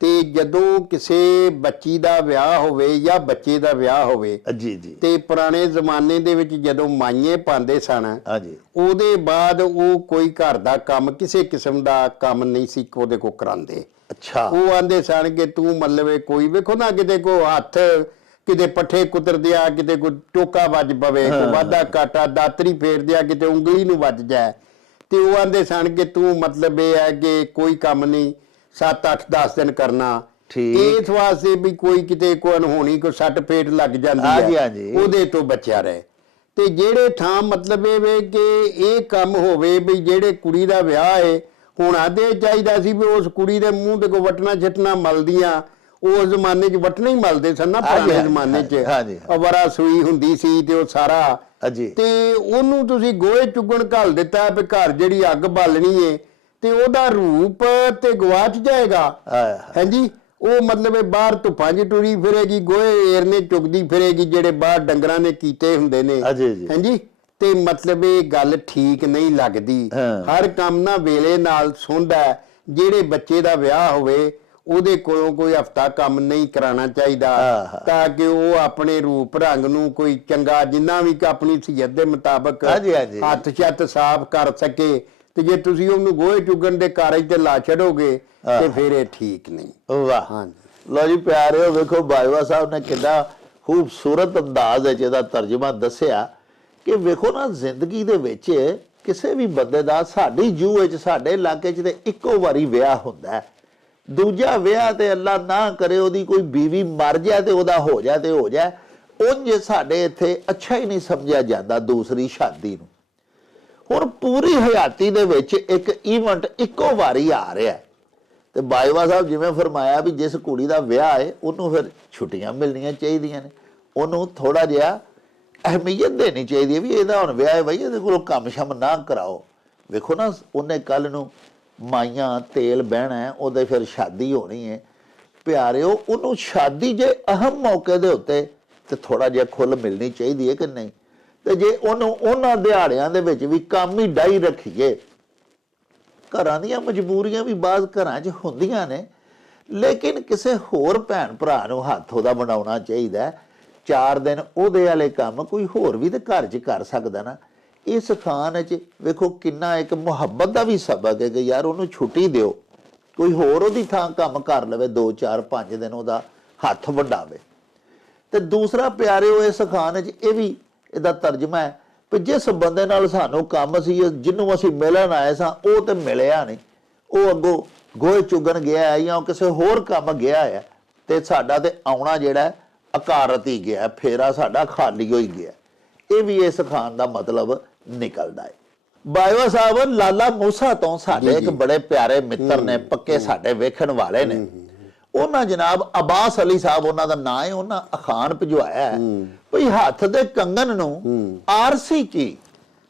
ਤੇ ਜਦੋਂ ਕਿਸੇ ਬੱਚੀ ਦਾ ਵਿਆਹ ਹੋਵੇ ਜਾਂ ਬੱਚੇ ਦਾ ਵਿਆਹ ਹੋਵੇ, ਜੀ ਜੀ, ਤੇ ਪੁਰਾਣੇ ਜ਼ਮਾਨੇ ਦੇ ਵਿੱਚ ਜਦੋਂ ਮਾਈਏ ਪਾਉਂਦੇ ਸਨ, ਹਾਂਜੀ, ਉਹਦੇ ਬਾਅਦ ਉਹ ਕੋਈ ਘਰ ਦਾ ਕੰਮ, ਕਿਸੇ ਕਿਸਮ ਦਾ ਕੰਮ ਨਹੀਂ ਸੀ ਉਹਦੇ ਕੋ ਕਰਾਉਂਦੇ। ਅੱਛਾ। ਉਹ ਆਂਦੇ ਸਨ ਕਿ ਤੂੰ ਮਤਲਬ ਕੋਈ ਵੇਖੋ ਨਾ, ਕਿਤੇ ਕੋ ਹੱਥ ਕਿਤੇ ਪੱਠੇ ਕੁਤਰ ਦਿਆ, ਕਿਤੇ ਕੋਈ ਟੋਕਾ ਵੱਜ ਪਵੇ, ਕੋਈ ਵਾਧਾ ਕਾਟਾ ਦਾਤਰੀ ਫੇਰ ਦਿਆ, ਕਿਤੇ ਉਂਗਲੀ ਨੂੰ ਵੱਜ ਜਾਏ, ਤੇ ਉਹ ਆਂਦੇ ਸਨ ਕਿ ਤੂੰ ਮਤਲਬ ਇਹ ਹੈ ਕਿ ਕੋਈ ਕੰਮ ਨਹੀਂ 7 8 10 ਦਿਨ ਕਰਨਾ। ਇਸ ਵਾਸਤੇ ਵੀ ਕੋਈ ਕਿਤੇ ਕੋਈ ਅਨਹੋਣੀ ਕੋਈ ਸੱਟ ਫੇਟ ਲੱਗ ਜਾਂਦੀ ਹੈ, ਉਹਦੇ ਤੋਂ ਬਚਿਆ ਰਹੇ। ਤੇ ਜਿਹੜੇ ਥਾਂ ਮਤਲਬ ਇਹ ਵੇ ਕਿ ਇਹ ਕੰਮ ਹੋਵੇ ਵੀ ਜਿਹੜੇ ਕੁੜੀ ਦਾ ਵਿਆਹ ਹੈ, ਹੁਣ ਆਦੇ ਚਾਹੀਦਾ ਸੀ ਵੀ ਉਸ ਕੁੜੀ ਦੇ ਮੂੰਹ ਤੇ ਕੋਈ ਵਟਣਾ ਛਟਣਾ ਮਲਦੀਆਂ। ਉਸ ਜ਼ਮਾਨੇ 'ਚ ਵਟਣਾ ਹੀ ਮਲਦੇ ਸਨ ਨਾ, ਪੁਰਾਣੇ ਜ਼ਮਾਨੇ 'ਚ ਅਵਾਰਾ ਸੂਈ ਹੁੰਦੀ ਸੀ ਤੇ ਉਹ ਸਾਰਾ, ਤੇ ਉਹਨੂੰ ਤੁਸੀਂ ਗੋਹੇ ਚੁੱਗਣ ਘੱਲ ਦਿੱਤਾ ਵੀ ਘਰ ਜਿਹੜੀ ਅੱਗ ਬਾਲਣੀ ਏ ਤੇ ਉਹਦਾ ਰੂਪ ਤੇ ਗਵਾਚ ਜਾਏਗਾ। ਹਾਂਜੀ, ਉਹ ਮਤਲਬ ਬਾਹਰ ਧੁੱਪਾਂ 'ਚ ਟੁਰੀ ਫਿਰੇਗੀ, ਗੋਹੇ ਏਰਨੇ ਚੁਗਦੀ ਫਿਰੇਗੀ ਜਿਹੜੇ ਬਾਹਰ ਡੰਗਰਾਂ ਨੇ ਕੀਤੇ ਹੁੰਦੇ ਨੇ। ਹਾਂਜੀ, ਤੇ ਮਤਲਬ ਇਹ ਗੱਲ ਠੀਕ ਨਹੀਂ ਲੱਗਦੀ। ਹਰ ਕੰਮ ਨਾ ਵੇਲੇ ਨਾਲ ਸੁਣਦਾ। ਜਿਹੜੇ ਬੱਚੇ ਦਾ ਵਿਆਹ ਹੋਵੇ ਉਹਦੇ ਕੋਲੋਂ ਕੋਈ ਹਫਤਾ ਕੰਮ ਨਹੀਂ ਕਰਾਉਣਾ ਚਾਹੀਦਾ, ਤਾਂ ਕਿ ਉਹ ਆਪਣੇ ਰੂਪ ਰੰਗ ਨੂੰ ਕੋਈ ਚੰਗਾ ਜਿੰਨਾ ਵੀ ਆਪਣੀ ਸਹੀਅਤ ਦੇ ਮੁਤਾਬਕ ਹੱਥ ਛੱਤ ਸਾਫ਼ ਕਰ ਸਕੇ। ਤੇ ਜੇ ਤੁਸੀਂ ਉਹਨੂੰ ਗੋਹੇ ਚੁਗਣ ਦੇ ਕਾਰਜ ਤੇ ਲਾ ਛੱਡੋਗੇ ਤੇ ਫਿਰ ਇਹ ਠੀਕ ਨਹੀਂ। ਵਾਹ। ਹਾਂਜੀ, ਲੋ ਜੀ ਪਿਆਰਿਓ, ਵੇਖੋ ਬਾਜਵਾ ਸਾਹਿਬ ਨੇ ਕਿੰਨਾ ਖੂਬਸੂਰਤ ਅੰਦਾਜ਼ ਵਿੱਚ ਇਹਦਾ ਤਰਜਮਾ ਦੱਸਿਆ ਕਿ ਵੇਖੋ ਨਾ, ਜ਼ਿੰਦਗੀ ਦੇ ਵਿੱਚ ਕਿਸੇ ਵੀ ਬੰਦੇ ਦਾ ਸਾਡੀ ਜੂ ਵਿੱਚ, ਸਾਡੇ ਇਲਾਕੇ 'ਚ ਤੇ ਇੱਕੋ ਵਾਰੀ ਵਿਆਹ ਹੁੰਦਾ ਹੈ। ਦੂਜਾ ਵਿਆਹ ਤੇ ਅੱਲਾ ਨਾ ਕਰੇ ਉਹਦੀ ਕੋਈ ਬੀਵੀ ਮਰ ਜਾਏ ਤੇ ਉਹਦਾ ਹੋ ਜਾਏ ਤੇ ਹੋ ਜਾਏ, ਉਂਝ ਸਾਡੇ ਇੱਥੇ ਅੱਛਾ ਹੀ ਨਹੀਂ ਸਮਝਿਆ ਜਾਂਦਾ ਦੂਸਰੀ ਸ਼ਾਦੀ ਨੂੰ। ਹੁਣ ਪੂਰੀ ਹਯਾਤੀ ਦੇ ਵਿੱਚ ਇੱਕ ਈਵੈਂਟ ਇੱਕੋ ਵਾਰੀ ਆ ਰਿਹਾ ਤੇ ਬਾਜਵਾ ਸਾਹਿਬ ਜਿਵੇਂ ਫਰਮਾਇਆ ਵੀ ਜਿਸ ਕੁੜੀ ਦਾ ਵਿਆਹ ਹੈ ਉਹਨੂੰ ਫਿਰ ਛੁੱਟੀਆਂ ਮਿਲਣੀਆਂ ਚਾਹੀਦੀਆਂ ਨੇ, ਉਹਨੂੰ ਥੋੜਾ ਜਿਹਾ ਅਹਿਮੀਅਤ ਦੇਣੀ ਚਾਹੀਦੀ ਹੈ ਵੀ ਇਹਦਾ ਹੁਣ ਵਿਆਹ ਹੈ ਬਈ, ਇਹਦੇ ਕੋਲੋਂ ਕੰਮ ਸ਼ਮ ਨਾ ਕਰਾਓ। ਵੇਖੋ ਨਾ, ਉਹਨੇ ਕੱਲ ਨੂੰ ਮਾਈਆਂ ਤੇਲ ਬਹਿਣਾ ਹੈ, ਉਹਦੇ ਫਿਰ ਸ਼ਾਦੀ ਹੋਣੀ ਹੈ। ਪਿਆਰਿਓ, ਉਹਨੂੰ ਸ਼ਾਦੀ ਜੇ ਅਹਿਮ ਮੌਕੇ ਦੇ ਉੱਤੇ ਤੇ ਥੋੜਾ ਜਿਹਾ ਖੁੱਲ ਮਿਲਣੀ ਚਾਹੀਦੀ ਹੈ ਕਿ ਨਹੀਂ? ਤੇ ਜੇ ਉਹਨੂੰ ਉਹਨਾਂ ਦਿਹਾੜਿਆਂ ਦੇ ਵਿੱਚ ਵੀ ਕੰਮ ਹੀ ਡਾਈ ਰੱਖੀਏ, ਘਰਾਂ ਦੀਆਂ ਮਜਬੂਰੀਆਂ ਵੀ ਬਾਜ਼ ਘਰਾਂ 'ਚ ਹੁੰਦੀਆਂ ਨੇ, ਲੇਕਿਨ ਕਿਸੇ ਹੋਰ ਭੈਣ ਭਰਾ ਨੂੰ ਹੱਥ ਉਹਦਾ ਬਣਾਉਣਾ ਚਾਹੀਦਾ। 4 ਦਿਨ ਉਹਦੇ ਵਾਲੇ ਕੰਮ ਕੋਈ ਹੋਰ ਵੀ ਤੇ ਘਰ 'ਚ ਕਰ ਸਕਦਾ ਨਾ। ਇਸ ਖਾਨ 'ਚ ਵੇਖੋ ਕਿੰਨਾ ਇੱਕ ਮੁਹੱਬਤ ਦਾ ਵੀ ਸਬਕ ਹੈ ਕਿ ਯਾਰ ਉਹਨੂੰ ਛੁੱਟੀ ਦਿਓ, ਕੋਈ ਹੋਰ ਉਹਦੀ ਥਾਂ ਕੰਮ ਕਰ ਲਵੇ, 2 4 5 ਦਿਨ ਉਹਦਾ ਹੱਥ ਵੰਡਾਵੇ। ਤੇ ਦੂਸਰਾ ਪਿਆਰਿਓ, ਇਸ ਖਾਨ 'ਚ ਇਹ ਵੀ ਇਹਦਾ ਤਰਜਮਾ ਹੈ ਵੀ ਜਿਸ ਬੰਦੇ ਨਾਲ ਸਾਨੂੰ ਕੰਮ ਸੀ, ਜਿਹਨੂੰ ਅਸੀਂ ਮਿਲਣ ਆਏ ਸਾਂ, ਉਹ ਤੇ ਮਿਲਿਆ ਨਹੀਂ, ਉਹ ਅੱਗੋਂ ਗੋਹੇ ਚੁਗਣ ਗਿਆ ਹੈ ਜਾਂ ਕਿਸੇ ਹੋਰ ਕੰਮ ਗਿਆ ਹੈ, ਤੇ ਸਾਡਾ ਤੇ ਆਉਣਾ ਜਿਹੜਾ ਅਕਾਰਤ ਹੀ ਗਿਆ, ਫੇਰਾ ਸਾਡਾ ਖਾਲੀ ਹੋਈ ਗਿਆ। ਇਹ ਵੀ ਇਸ ਖਾਨ ਦਾ ਮਤਲਬ ਨਿਕਲਦਾ ਹੈ। ਬਾਜਵਾ ਸਾਹਿਬ ਲਾਲਾ ਮੂਸਾ ਤੋਂ ਸਾਡੇ ਇੱਕ ਬੜੇ ਪਿਆਰੇ ਮਿੱਤਰ ਨੇ, ਪੱਕੇ ਸਾਡੇ ਵੇਖਣ ਵਾਲੇ ਨੇ। ਉਹਨਾਂ ਜਨਾਬ ਅਬਾਸ ਅਲੀ ਸਾਹਿਬ ਉਹਨਾਂ ਦਾ ਨਾਂ ਹੈ, ਉਹਨਾਂ ਅਖਾਣ ਭਿਜਵਾਇਆ ਹੈ ਭਈ ਹੱਥ ਦੇ ਕੰਗਨ ਨੂੰ ਆਰਸੀ ਕੀ।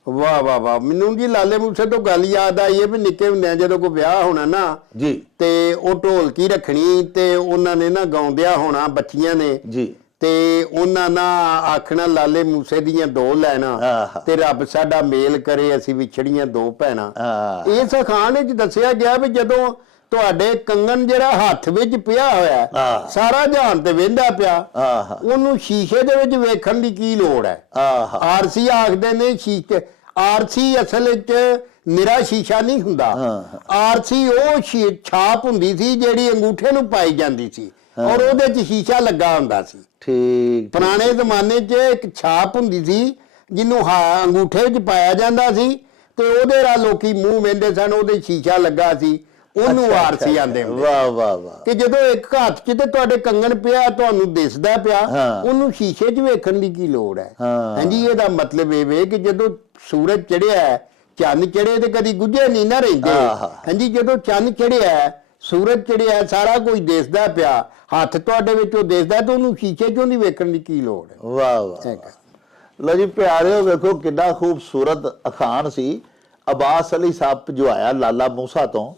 ਵਾਹ ਵਾਹ ਵਾਹ, ਮੈਨੂੰ ਜੀ ਲਾਲੇ ਮੂਸੇ ਤੋਂ ਗੱਲ ਯਾਦ ਆਈ ਹੈ ਵੀ ਨਿੱਕੇ ਹੁੰਦਿਆਂ ਜਦੋਂ ਕੋਈ ਵਿਆਹ ਹੋਣਾ ਨਾ ਜੀ, ਤੇ ਉਹ ਢੋਲਕੀ ਰੱਖਣੀ ਤੇ ਉਹਨਾਂ ਨੇ ਨਾ ਗਾਉਂਦਿਆਂ ਹੋਣਾ ਬੱਚੀਆਂ ਨੇ ਜੀ, ਤੇ ਉਹਨਾਂ ਨਾ ਆਖਣਾ ਲਾਲੇ ਮੂਸੇ ਦੀਆਂ ਦੋ ਲੈਣਾ ਤੇ ਰੱਬ ਸਾਡਾ ਮੇਲ ਕਰੇ ਅਸੀਂ ਵਿਛੜੀਆਂ ਦੋ ਭੈਣਾਂ। ਇਸ ਅਖਾਣ ਵਿੱਚ ਦੱਸਿਆ ਗਿਆ ਵੀ ਜਦੋਂ ਤੁਹਾਡੇ ਕੰਗਨ ਜਿਹੜਾ ਹੱਥ ਵਿੱਚ ਪਿਆ ਹੋਇਆ ਸਾਰਾ ਜਹਾਨ ਤੇ ਵੇਂਦਾ ਪਿਆ, ਉਹਨੂੰ ਸ਼ੀਸ਼ੇ ਦੇ ਵਿੱਚ ਵੇਖਣ ਦੀ ਕੀ ਲੋੜ ਹੈ। ਆਰਸੀ ਆਖਦੇ ਨੇ ਸ਼ੀਸ਼ੇ, ਆਰਸੀ ਅਸਲ ਵਿੱਚ ਨਿਰਾ ਸ਼ੀਸ਼ਾ ਨਹੀਂ ਹੁੰਦਾ। ਆਰਸੀ ਉਹ ਛਾਪ ਹੁੰਦੀ ਸੀ ਜਿਹੜੀ ਅੰਗੂਠੇ ਨੂੰ ਪਾਈ ਜਾਂਦੀ ਸੀ ਔਰ ਉਹਦੇ 'ਚ ਸ਼ੀਸ਼ਾ ਲੱਗਾ ਹੁੰਦਾ ਸੀ। ਠੀਕ। ਪੁਰਾਣੇ ਜ਼ਮਾਨੇ 'ਚ ਇੱਕ ਛਾਪ ਹੁੰਦੀ ਸੀ ਜਿਹਨੂੰ ਅੰਗੂਠੇ 'ਚ ਪਾਇਆ ਜਾਂਦਾ ਸੀ ਤੇ ਉਹਦੇ ਨਾਲ ਲੋਕੀ ਮੂੰਹ ਵੇਂਦੇ ਸਨ, ਉਹਦੇ ਸ਼ੀਸ਼ਾ ਲੱਗਾ ਸੀ, ਉਹਨੂੰ ਆਰਸੀ ਆਂਦੇ ਹੁੰਦੇ। ਵਾਹ ਵਾਹ ਵਾਹ। ਕਿ ਜਦੋਂ ਇੱਕ ਹੱਥ 'ਚ ਤੇ ਤੁਹਾਡੇ ਕੰਗਣ ਪਿਆ ਤੁਹਾਨੂੰ ਦਿਸਦਾ ਪਿਆ, ਉਹਨੂੰ ਸ਼ੀਸ਼ੇ 'ਚ ਵੇਖਣ ਦੀ ਕੀ ਲੋੜ ਹੈ। ਹਾਂਜੀ, ਇਹਦਾ ਮਤਲਬ ਇਹ ਵੇ ਕਿ ਜਦੋਂ ਸੂਰਜ ਚੜਿਆ, ਚੰਨ ਚੜੇ ਤੇ ਕਦੀ ਗੁੱਝੇ ਨਹੀਂ ਨਾ ਰਹਿੰਦੇ। ਹਾਂਜੀ, ਜਦੋਂ ਚੰਨ ਚੜਿਆ, ਸੂਰਜ ਚੜਿਆ, ਸਾਰਾ ਕੁਝ ਦਿਸਦਾ ਪਿਆ, ਹੱਥ ਤੁਹਾਡੇ ਵਿੱਚੋਂ ਦਿਸਦਾ ਤੇ ਉਹਨੂੰ ਸ਼ੀਸ਼ੇ 'ਚੋਂ ਨਹੀਂ ਵੇਖਣ ਦੀ ਕੀ ਲੋੜ ਹੈ। ਵਾਹ ਵਾਹ। ਲਓ ਜੀ ਪਿਆਰਿਓ, ਵੇਖੋ ਕਿੰਨਾ ਖੂਬਸੂਰਤ ਅਖਾਣ ਸੀ ਅਬਾਸ ਅਲੀ ਸਾਹਿਬ ਭਿਜਵਾਇਆ ਲਾਲਾ ਮੂਸਾ ਤੋਂ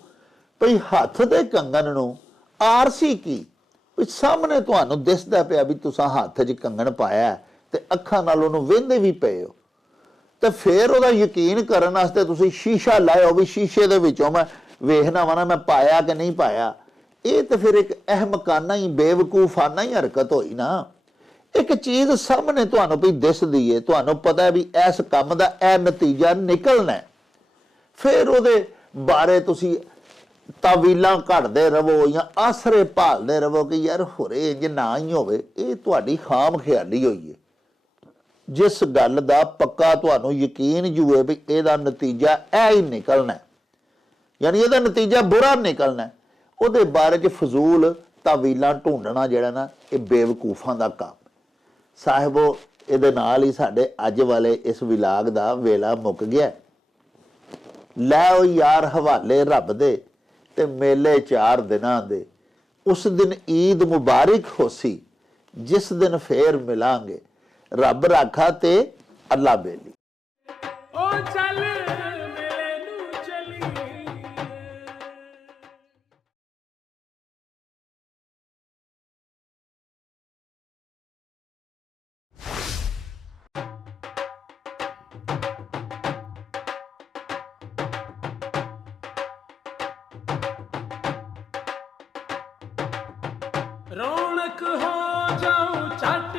ਭਈ ਹੱਥ ਦੇ ਕੰਗਨ ਨੂੰ ਆਰਸੀ ਕੀ। ਵੀ ਸਾਹਮਣੇ ਤੁਹਾਨੂੰ ਦਿਸਦਾ ਪਿਆ ਵੀ ਤੁਸੀਂ ਹੱਥ 'ਚ ਕੰਗਣ ਪਾਇਆ ਤੇ ਅੱਖਾਂ ਨਾਲ ਉਹਨੂੰ ਵੇਂਦੇ ਵੀ ਪਏ ਹੋ, ਤੇ ਫਿਰ ਉਹਦਾ ਯਕੀਨ ਕਰਨ ਵਾਸਤੇ ਤੁਸੀਂ ਸ਼ੀਸ਼ਾ ਲਾਇਓ ਵੀ ਸ਼ੀਸ਼ੇ ਦੇ ਵਿੱਚੋਂ ਮੈਂ ਵੇਖਣਾ ਵਾ ਨਾ ਮੈਂ ਪਾਇਆ ਕਿ ਨਹੀਂ ਪਾਇਆ। ਇਹ ਤੇ ਫਿਰ ਇੱਕ ਅਹਿਮਕਾਨਾ ਹੀ ਬੇਵਕੂਫਾਨਾ ਹੀ ਹਰਕਤ ਹੋਈ ਨਾ। ਇੱਕ ਚੀਜ਼ ਸਾਹਮਣੇ ਤੁਹਾਨੂੰ ਵੀ ਦਿਸਦੀ ਏ, ਤੁਹਾਨੂੰ ਪਤਾ ਵੀ ਇਸ ਕੰਮ ਦਾ ਇਹ ਨਤੀਜਾ ਨਿਕਲਣਾ, ਫਿਰ ਉਹਦੇ ਬਾਰੇ ਤੁਸੀਂ ਤਾਵੀਲਾਂ ਘੜਦੇ ਰਵੋ ਜਾਂ ਆਸਰੇ ਭਾਲਦੇ ਰਵੋ ਕਿ ਯਾਰ ਹੋਰੇ ਇੰਜ ਨਾ ਹੀ ਹੋਵੇ। ਇਹ ਤੁਹਾਡੀ ਖਾਮ ਖਿਆਲੀ ਹੋਈ ਹੈ। ਜਿਸ ਗੱਲ ਦਾ ਪੱਕਾ ਤੁਹਾਨੂੰ ਯਕੀਨ ਜੂਏ ਵੀ ਇਹਦਾ ਨਤੀਜਾ ਇਹ ਹੀ ਨਿਕਲਣਾ, ਯਾਨੀ ਇਹਦਾ ਨਤੀਜਾ ਬੁਰਾ ਨਿਕਲਣਾ, ਉਹਦੇ ਬਾਰੇ 'ਚ ਫਜ਼ੂਲ ਤਾਵੀਲਾਂ ਢੂੰਡਣਾ ਜਿਹੜਾ ਨਾ ਇਹ ਬੇਵਕੂਫਾਂ ਦਾ ਕੰਮ। ਸਾਹਿਬੋ, ਇਹਦੇ ਨਾਲ ਹੀ ਸਾਡੇ ਅੱਜ ਵਾਲੇ ਇਸ ਵਿਲਾਗ ਦਾ ਵੇਲਾ ਮੁੱਕ ਗਿਆ। ਲੈ ਉਹ ਯਾਰ ਹਵਾਲੇ ਰੱਬ ਦੇ ਤੇ ਮੇਲੇ 4 ਦਿਨਾਂ ਦੇ, ਉਸ ਦਿਨ ਈਦ ਮੁਬਾਰਕ ਹੋਸੀ ਜਿਸ ਦਿਨ ਫੇਰ ਮਿਲਾਂਗੇ, ਰੱਬ ਰਾਖਾ ਤੇ ਅੱਲਾ ਬੇਲੀ। ओ चल मेरे नू चली रौनक हो जाऊं चट